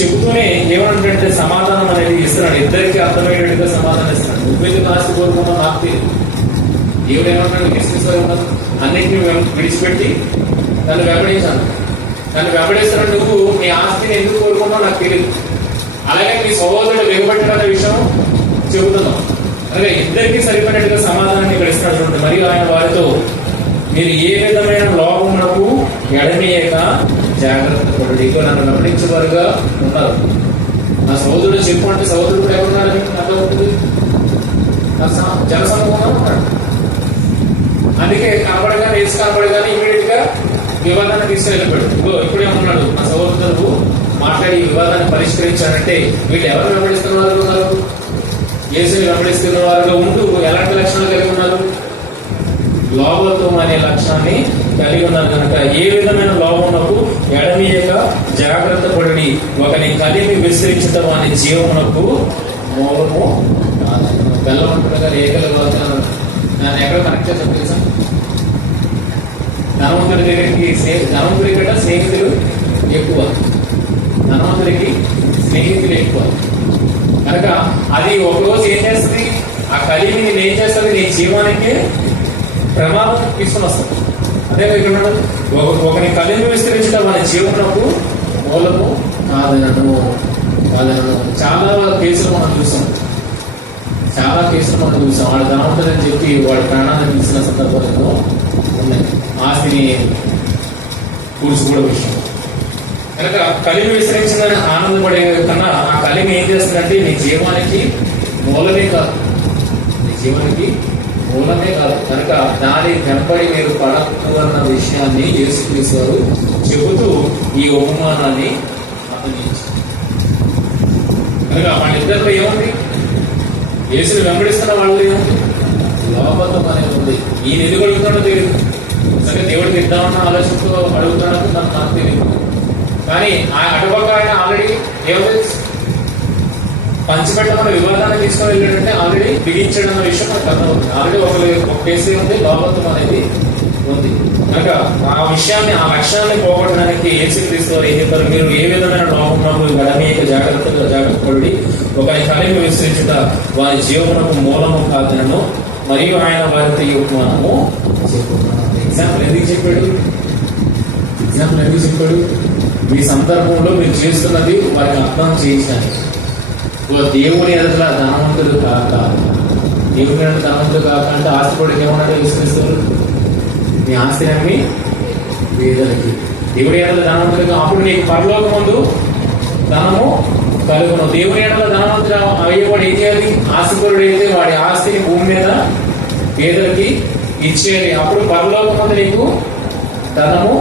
చెబుతూనే ఏమంటే సమాధానం అనేది ఇస్తున్నాడు. ఇద్దరికి అర్థమయ్యేట్టుగా సమాధానం ఇస్తున్నాడు. నువ్వెందుకు ఆస్తి కోరుకున్నావు నాకు తెలియదు. దేవుడు ఏమంటాడు? నిశ్చిస్తాడు, అన్నింటినీ విడిచిపెట్టి నన్ను వెంబడించాను. నన్ను వెంబడిస్తున్నాడు. నువ్వు నీ ఆస్తిని ఎందుకు కోరుకున్నావు నాకు తెలియదు. అలాగే నీ సహోదరుడు వెలువబట్టాలనే విషయం చెబుతున్నావు. అలాగే ఇద్దరికి సరిపడినట్టుగా సమాధానాన్ని ఇక్కడ ఇస్తున్నాడు. మరియు ఆయన వారితో మీరు ఏ విధమైన లోపమునకు ఎడమేయక జాగ్రత్త పడు. ఇక నన్ను గమనించేవారుగా ఉన్నారు. నా సోదరుడు చెప్పు అంటే సోదరుడు కూడా ఎవరున్నారు? మీకు అర్థమవుతుంది, జనసమూహంగా ఉన్నాడు. అందుకే కనపడగానే వేసి కనపడగానే ఇమీడియట్ గా వివాదాన్ని తీసుకెళ్ళిపోయాడు. ఇప్పుడే ఉన్నాడు నా సోదరుడు మాట్లాడి వివాదాన్ని పరిష్కరించాడంటే వీళ్ళు ఎవరు వెంబడిస్తున్న వారు ఉన్నారు? యేసుని వెంబడిస్తున్న వారుగా ఉంటూ ఎలాంటి లక్షణాలు కలిగి ఉన్నారు? లోభత్వం అనే లక్షణాన్ని కలిగి ఉన్నారు. కనుక ఏ విధమైన లోభమునకు ఎడమీయక జాగ్రత్త పడి ఒకని కలిమి విస్తరించడం అనే జీవమునకు మూలము బెల్లమంటుగా ఏకలవాదన. దాన్ని ఎక్కడ కనెక్ట్ చేస్తాం తెలుసా? ధనవంతుడి దగ్గరికి ధనవంతుడి కంటే స్నేహితులు ఎక్కువ, ధనవంతుడికి స్నేహితులు ఎక్కువ. కనుక అది ఒకరోజు ఏం చేస్తుంది? ఆ కలిమి నేను ఏం చేస్తుంది? నీ జీవానికి ప్రమాదం తీసుకుని వస్తుంది. అదే ఇక్కడ ఒకని కలిమి విస్తరించడం మన జీవనకు మూలము కాదనను వాళ్ళను. చాలా కేసులు మనం చూసాం, వాడు ధనవంతుడని చెప్పి వాడి ప్రాణాన్ని తీసిన సందర్భాలలో ఉన్నాయి. ఆస్తిని కూర్చుకోవడం విషయం. కనుక కలిమి విస్తరించిందని ఆనందపడే కన్నా ఆ కలిమి ఏం చేస్తుందంటే నీ జీవానికి మూలమే కాదు, కనుక దాని వెంబడి మీరు పడకు అన్న విషయాన్ని యేసుక్రీస్తు వారు చెబుతూ ఈ ఉపమానాన్ని అతనించారు. కనుక వాళ్ళిద్దరిలో ఏముంది? యేసుని వెంబడిస్తున్న వాళ్ళు ఏముంది? లోపత్వం అనేది ఉంది. ఈయన ఎందుకు అడుగుతాడో తెలియదు, సరే దేవుడికి ఇద్దామన్న ఆలోచనతో అడుగుతాడో నాకు తెలియదు. కానీ అటుపక్క ఆయన ఆల్రెడీ ఏమైంది? పంచిపెట్టమన్న వివాదాన్ని తీసుకొని వెళ్ళాడంటే ఆల్రెడీ బిగించడం అన్న విషయం మనకు అర్థమవుతుంది. ఆల్రెడీ ఒక కేసు ఉంది, లోపత్వం అనేది ఉంది. కనుక ఆ విషయాన్ని, ఆ లక్ష్యాన్ని పోగొట్టడానికి యేసుక్రీస్తు వారు ఏం చెప్పారు? మీరు ఏ విధమైన లోపమునకు ఎడమేయక జాగ్రత్త పడి ఒకరి కలిమి విస్తరించుట వారి జీవనకు మూలము కాదనను మరియు ఆయన వారితో ఈ ఉపమానము చెప్పుకున్నాను. ఎగ్జాంపుల్ ఎందుకు చెప్పాడు? మీ సందర్భంలో మీరు చేస్తున్నది వారికి అర్థం చేయించడానికి. దేవుని ఎదుట ధనవంతుడు కాక అంటే ఆస్తిపడికి ఏమన్నాడు యేసుక్రీస్తు? నీ ఆస్తిని అమ్మి పేదలకి. దేవుడి ఎడల ధనవంతుడిగా అప్పుడు నీకు పరలోకమందు ధనము కలుగును. దేవుని ఎడల ధనవంతుడు అయ్యేవాడు ఏం చేయాలి? ఆస్తిపరుడు అయితే వాడి ఆస్తిని భూమి మీద పేదలకి ఇచ్చేయాలి. అప్పుడు పరలోకమందు నీకు ధనము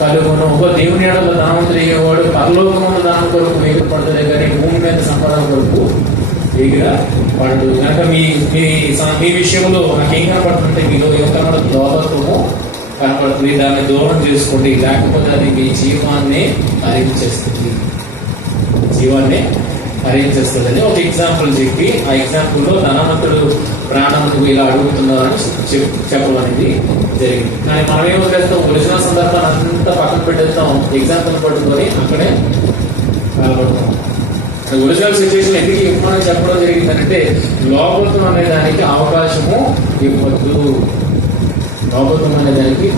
కలుగును. ఒక దేవుని ఎడల ధనవంతుడు అయ్యేవాడు పరలోకమందు ధనం కొరకు వేగిర పడుతుంది, కానీ భూమి మీద సంపాదన కొరకు వేగిర పడదు. కనుక మీ విషయంలో నాకేం కనపడుతుంటే మీలో ఏం కనపడదు? లోపత్వము కనపడుతుంది. దాన్ని దూరం చేసుకోండి, లేకపోతే అది మీ జీవాన్ని హరించేస్తుంది అని ఒక ఎగ్జాంపుల్ చెప్పి ఆ ఎగ్జాంపుల్లో ధనవంతుడు ప్రాణవంతుడు ఇలా అడుగుతున్నారని చెప్పడం అనేది జరిగింది. కానీ మనం ఏమో చేస్తాం? ఒరిజినల్ సందర్భాన్ని అంతా పక్కన పెట్టేస్తాం, ఎగ్జాంపుల్ పట్టుకొని అక్కడే కలబడతాం. ఒరిజినల్ సిచ్యువేషన్ ఎందుకు ఇవ్వమని చెప్పడం జరిగిందంటే లోపత్వం అనే దానికి అవకాశము ఇవ్వద్దు.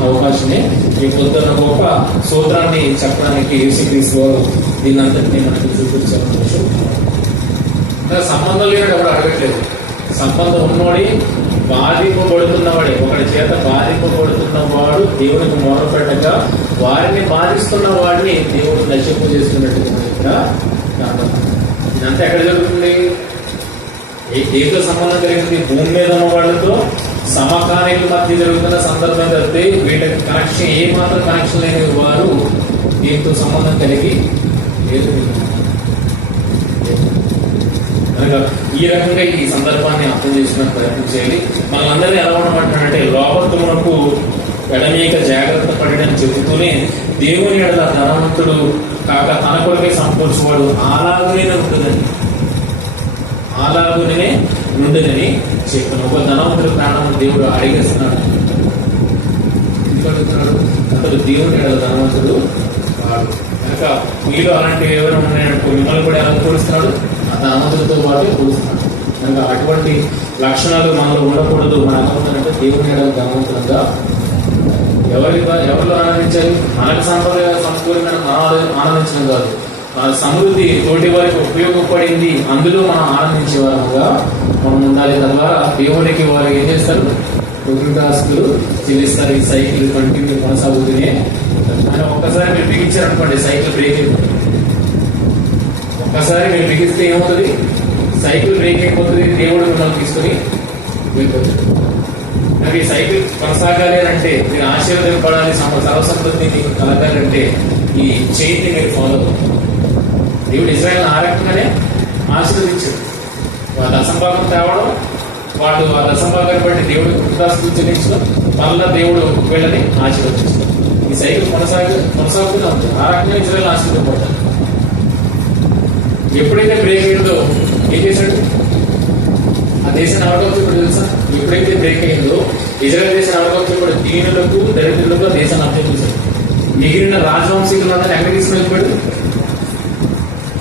అవకాశమే ఇవ్వద్దు అన్న గొప్ప సూత్రాన్ని చెప్పడానికి యేసుక్రీస్తు వారు దీనంతటినీ మనకి చూపించారు. సంబంధం లేని ఎవరు అడగట్లేదు. సంబంధం ఉన్నవాడి బాధింపబడుతున్నవాడే, ఒకటి చేత బాధింపబడుతున్నవాడు దేవునికి మొరపెట్టక వారిని బాధిస్తున్న వాడిని దేవుడు నశింపు చేస్తున్నట్టుగా ఇదంతా ఎక్కడ జరుగుతుంది? ఏదో సంబంధం కలిగింది భూమి మీద ఉన్న వాళ్ళతో సమకాలీకుల మధ్య జరుగుతున్న సందర్భం జరిగితే వీటికి కనెక్షన్, ఏ మాత్రం కనెక్షన్ లేని వారు దీంతో సంబంధం కలిగి లేదు. కనుక ఈ రకంగా ఈ సందర్భాన్ని అర్థం చేసుకునే ప్రయత్నం చేయాలి. మనందరినీ ఎలా ఉండమంటాడంటే లోపత్వమునకు ఎడమీక జాగ్రత్త పడడం చెబుతూనే దేవుని ఎడల ధనవంతుడు కాక తన కొరకే సమకూర్చువాడు అలాగునే ఉండదని చెప్పాను. ఒక ధనవంతుడు ప్రాణం దేవుడు అడిగేస్తున్నాడు. ఎందుకు అడుగుతున్నాడు? అతడు దేవుని ఎడల ధనవంతుడు కాడు. కనుక మీలో అలాంటివి ఎవరైనా ఉన్నాయనుకో మిమ్మల్ని కూడా ఎలా కూరుస్తున్నాడు? ఆ ధనవంతుడితో పాటు కూరుస్తున్నాడు. కనుక అటువంటి లక్షణాలు మనలో ఉండకూడదు. మన ఏమవుతుందంటే దేవుని ఎడల ధనవంతులుగా ఎవరిలో ఆనందించాలి? మనకు సంపద సమకూరిన ఆనందించడం కాదు, మన సమృద్ధి తోటి వారికి ఉపయోగపడింది అందులో మనం ఆనందించే వారంగా మనం ఉండాలి. తద్వారా దేవునికి వారు ఏం చేస్తారు? టాస్కులు చెల్లిస్తారు. ఈ సైకిల్ కంటిన్యూ కొనసాగుతూనే అని ఒక్కసారి మీరు బిగించారనుకోండి, సైకిల్ బ్రేక్ అయిపోతుంది. ఒక్కసారి మీరు బిగిస్తే ఏమవుతుంది? సైకిల్ బ్రేక్ అయిపోతుంది. దేవుడు మిమ్మల్ని తీసుకుని వెళ్ళిపోతుంది. మరి ఈ సైకిల్ కొనసాగాలి అంటే, మీరు ఆశీర్వదింపడాలి, సర్వసంపత్తి మీకు కలగాలంటే ఈ చైన్ని మీరు ఫాలో అవుతారు. దేవుడు ఇజ్రాయెల్ ఆ రకంగానే ఆశీర్వదించాడు. వాళ్ళ అసంభాగం తేవడం, వాళ్ళు ఆ దశంభాగాన్ని బట్టి దేవుడు కృతజ్ఞతలు చెల్లించడం, మళ్ళా దేవుడు వీళ్ళని ఆశీర్వదించడం. ఈ సైకిల్ కొనసాగుతూనే ఉంటుంది. ఆ రకంగా ఇజ్రాయెల్ ఆశీర్వదింపడతారు. ఎప్పుడైతే బ్రేక్ అయిందో ఏం చేశాడు? ఆ దేశాన్ని అవగొచ్చినప్పుడు తెలుసా? ఎప్పుడైతే బ్రేక్ అయిందో ఇజ్రాయెల్ దేశాన్ని అవగొచ్చినప్పుడు దీనులకు దరిద్రులకు ఆ దేశాన్ని అర్థం చేశాడు. మిగిలిన రాజవంశీకులందరినీ ఎక్కడ తీసుకెళ్ళిపోయాడు?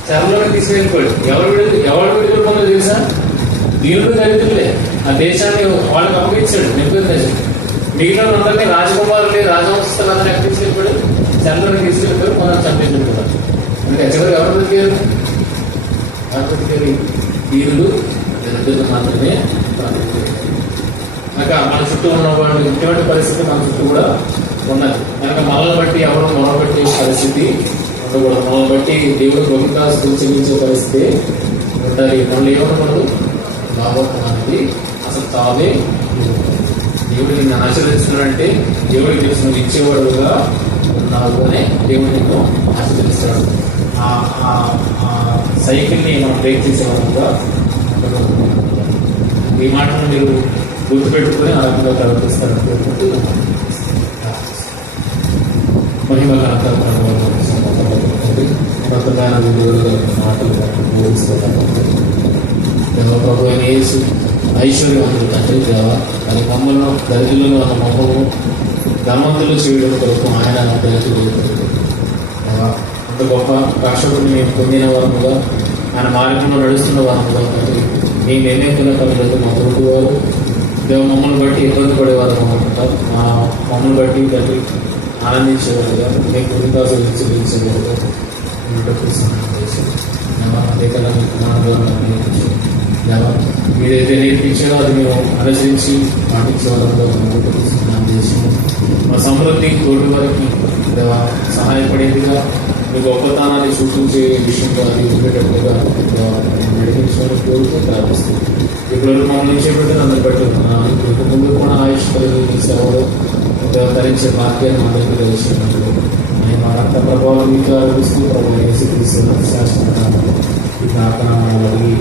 చెరలోకి తీసుకెళ్ళిపోయాడు. ఎవరు విడుదల పొందో తెలుసా? దీనులు దరిద్రులే. ఆ దేశాన్ని వాళ్ళకి అప్పగించాడు నెబ్బుదేశం. మిగిలిన అందరినీ రాజకుమారులే, రాజవంశస్థులందరినీ ఎక్కడ తీసుకెళ్ళిపోయాడు? చెరలోకి తీసుకెళ్ళిపోయాడు. మనం చంపించుకుంటారు. అంటే చివరికి ఎవరు బ్రతికారు? దీనులు దరిద్రులు మాత్రమే కనుక మన చుట్టూ ఉన్న వాళ్ళు ఇటువంటి పరిస్థితి మన చుట్టూ కూడా ఉన్నది. కనుక మనల్ని బట్టి ఎవరు మొదలుపెట్టే పరిస్థితి ఉండకూడదు. మనల్ని బట్టి దేవుడు ప్రభుత్వాలు చెల్లించే పరిస్థితి ఉండాలి. మనల్ని ఏమనుకోడు బాగోతుంది అసలు తావే. దేవుడు నిన్ను ఆశీర్వదిస్తున్నాడంటే దేవుడికి తెలిసిన ఇచ్చేవాడుగా ఉన్నావు అనే దేవుడు నిన్ను ఆశీర్వదిస్తాడు. సైకిల్ని మనం బ్రేక్ చేసేవాడుగా ఈ మాటను మీరు గుర్తుపెట్టుకుని ఆ రకంగా ప్రవర్తిస్తారని కోరుకుంటూ మహిమ మాటలు ప్రభు అయిన యేసు ఐశ్వర్యవంతుడు తండ్రి దేవ, అది మమ్మల్ని దరిద్రులను అన్న మమ్మల్ని ధనవంతులు చేయడం కొరకు ఆయన అంత గొప్ప రక్షకుడిని మేము పొందిన వారముగా, ఆయన మార్గంలో నడుస్తున్న వారముగా తండ్రి, మేము ఎన్నికల పనులకు మా తోటి వారు దేవ మమ్మల్ని బట్టి ఇబ్బంది పడేవారు మమ్మల్ని బట్టి తండ్రి ఆనందించేవారుగా, మీకు ఉదాసు చెల్లించేవారుగా మీరైతే నేర్పించారో అది మేము అనుసరించి పాటించే వారంలో చేసాము. మా సమృద్ధి తోటి వారికి సహాయపడేదిగా, మీ గొప్పతనాన్ని సూచించే విషయంలో అది ఉండేటట్టుగా నడిపించడానికి కోరుతూ ప్రార్థిస్తుంది. ఇప్పుడు మమ్మల్ని చేపట్టిన అందరి బట్టి ఇప్పుడు ముందు కూడా ఆయుష్ కలిగి సేవలు ధరించే భాగ్యాన్ని మా దగ్గర తెలిసినప్పుడు మా రక్త ప్రభావం మీకు ఆరోపిస్తూ ప్రభుత్వ శాశ్వత ఈ ప్రార్థన అడిగి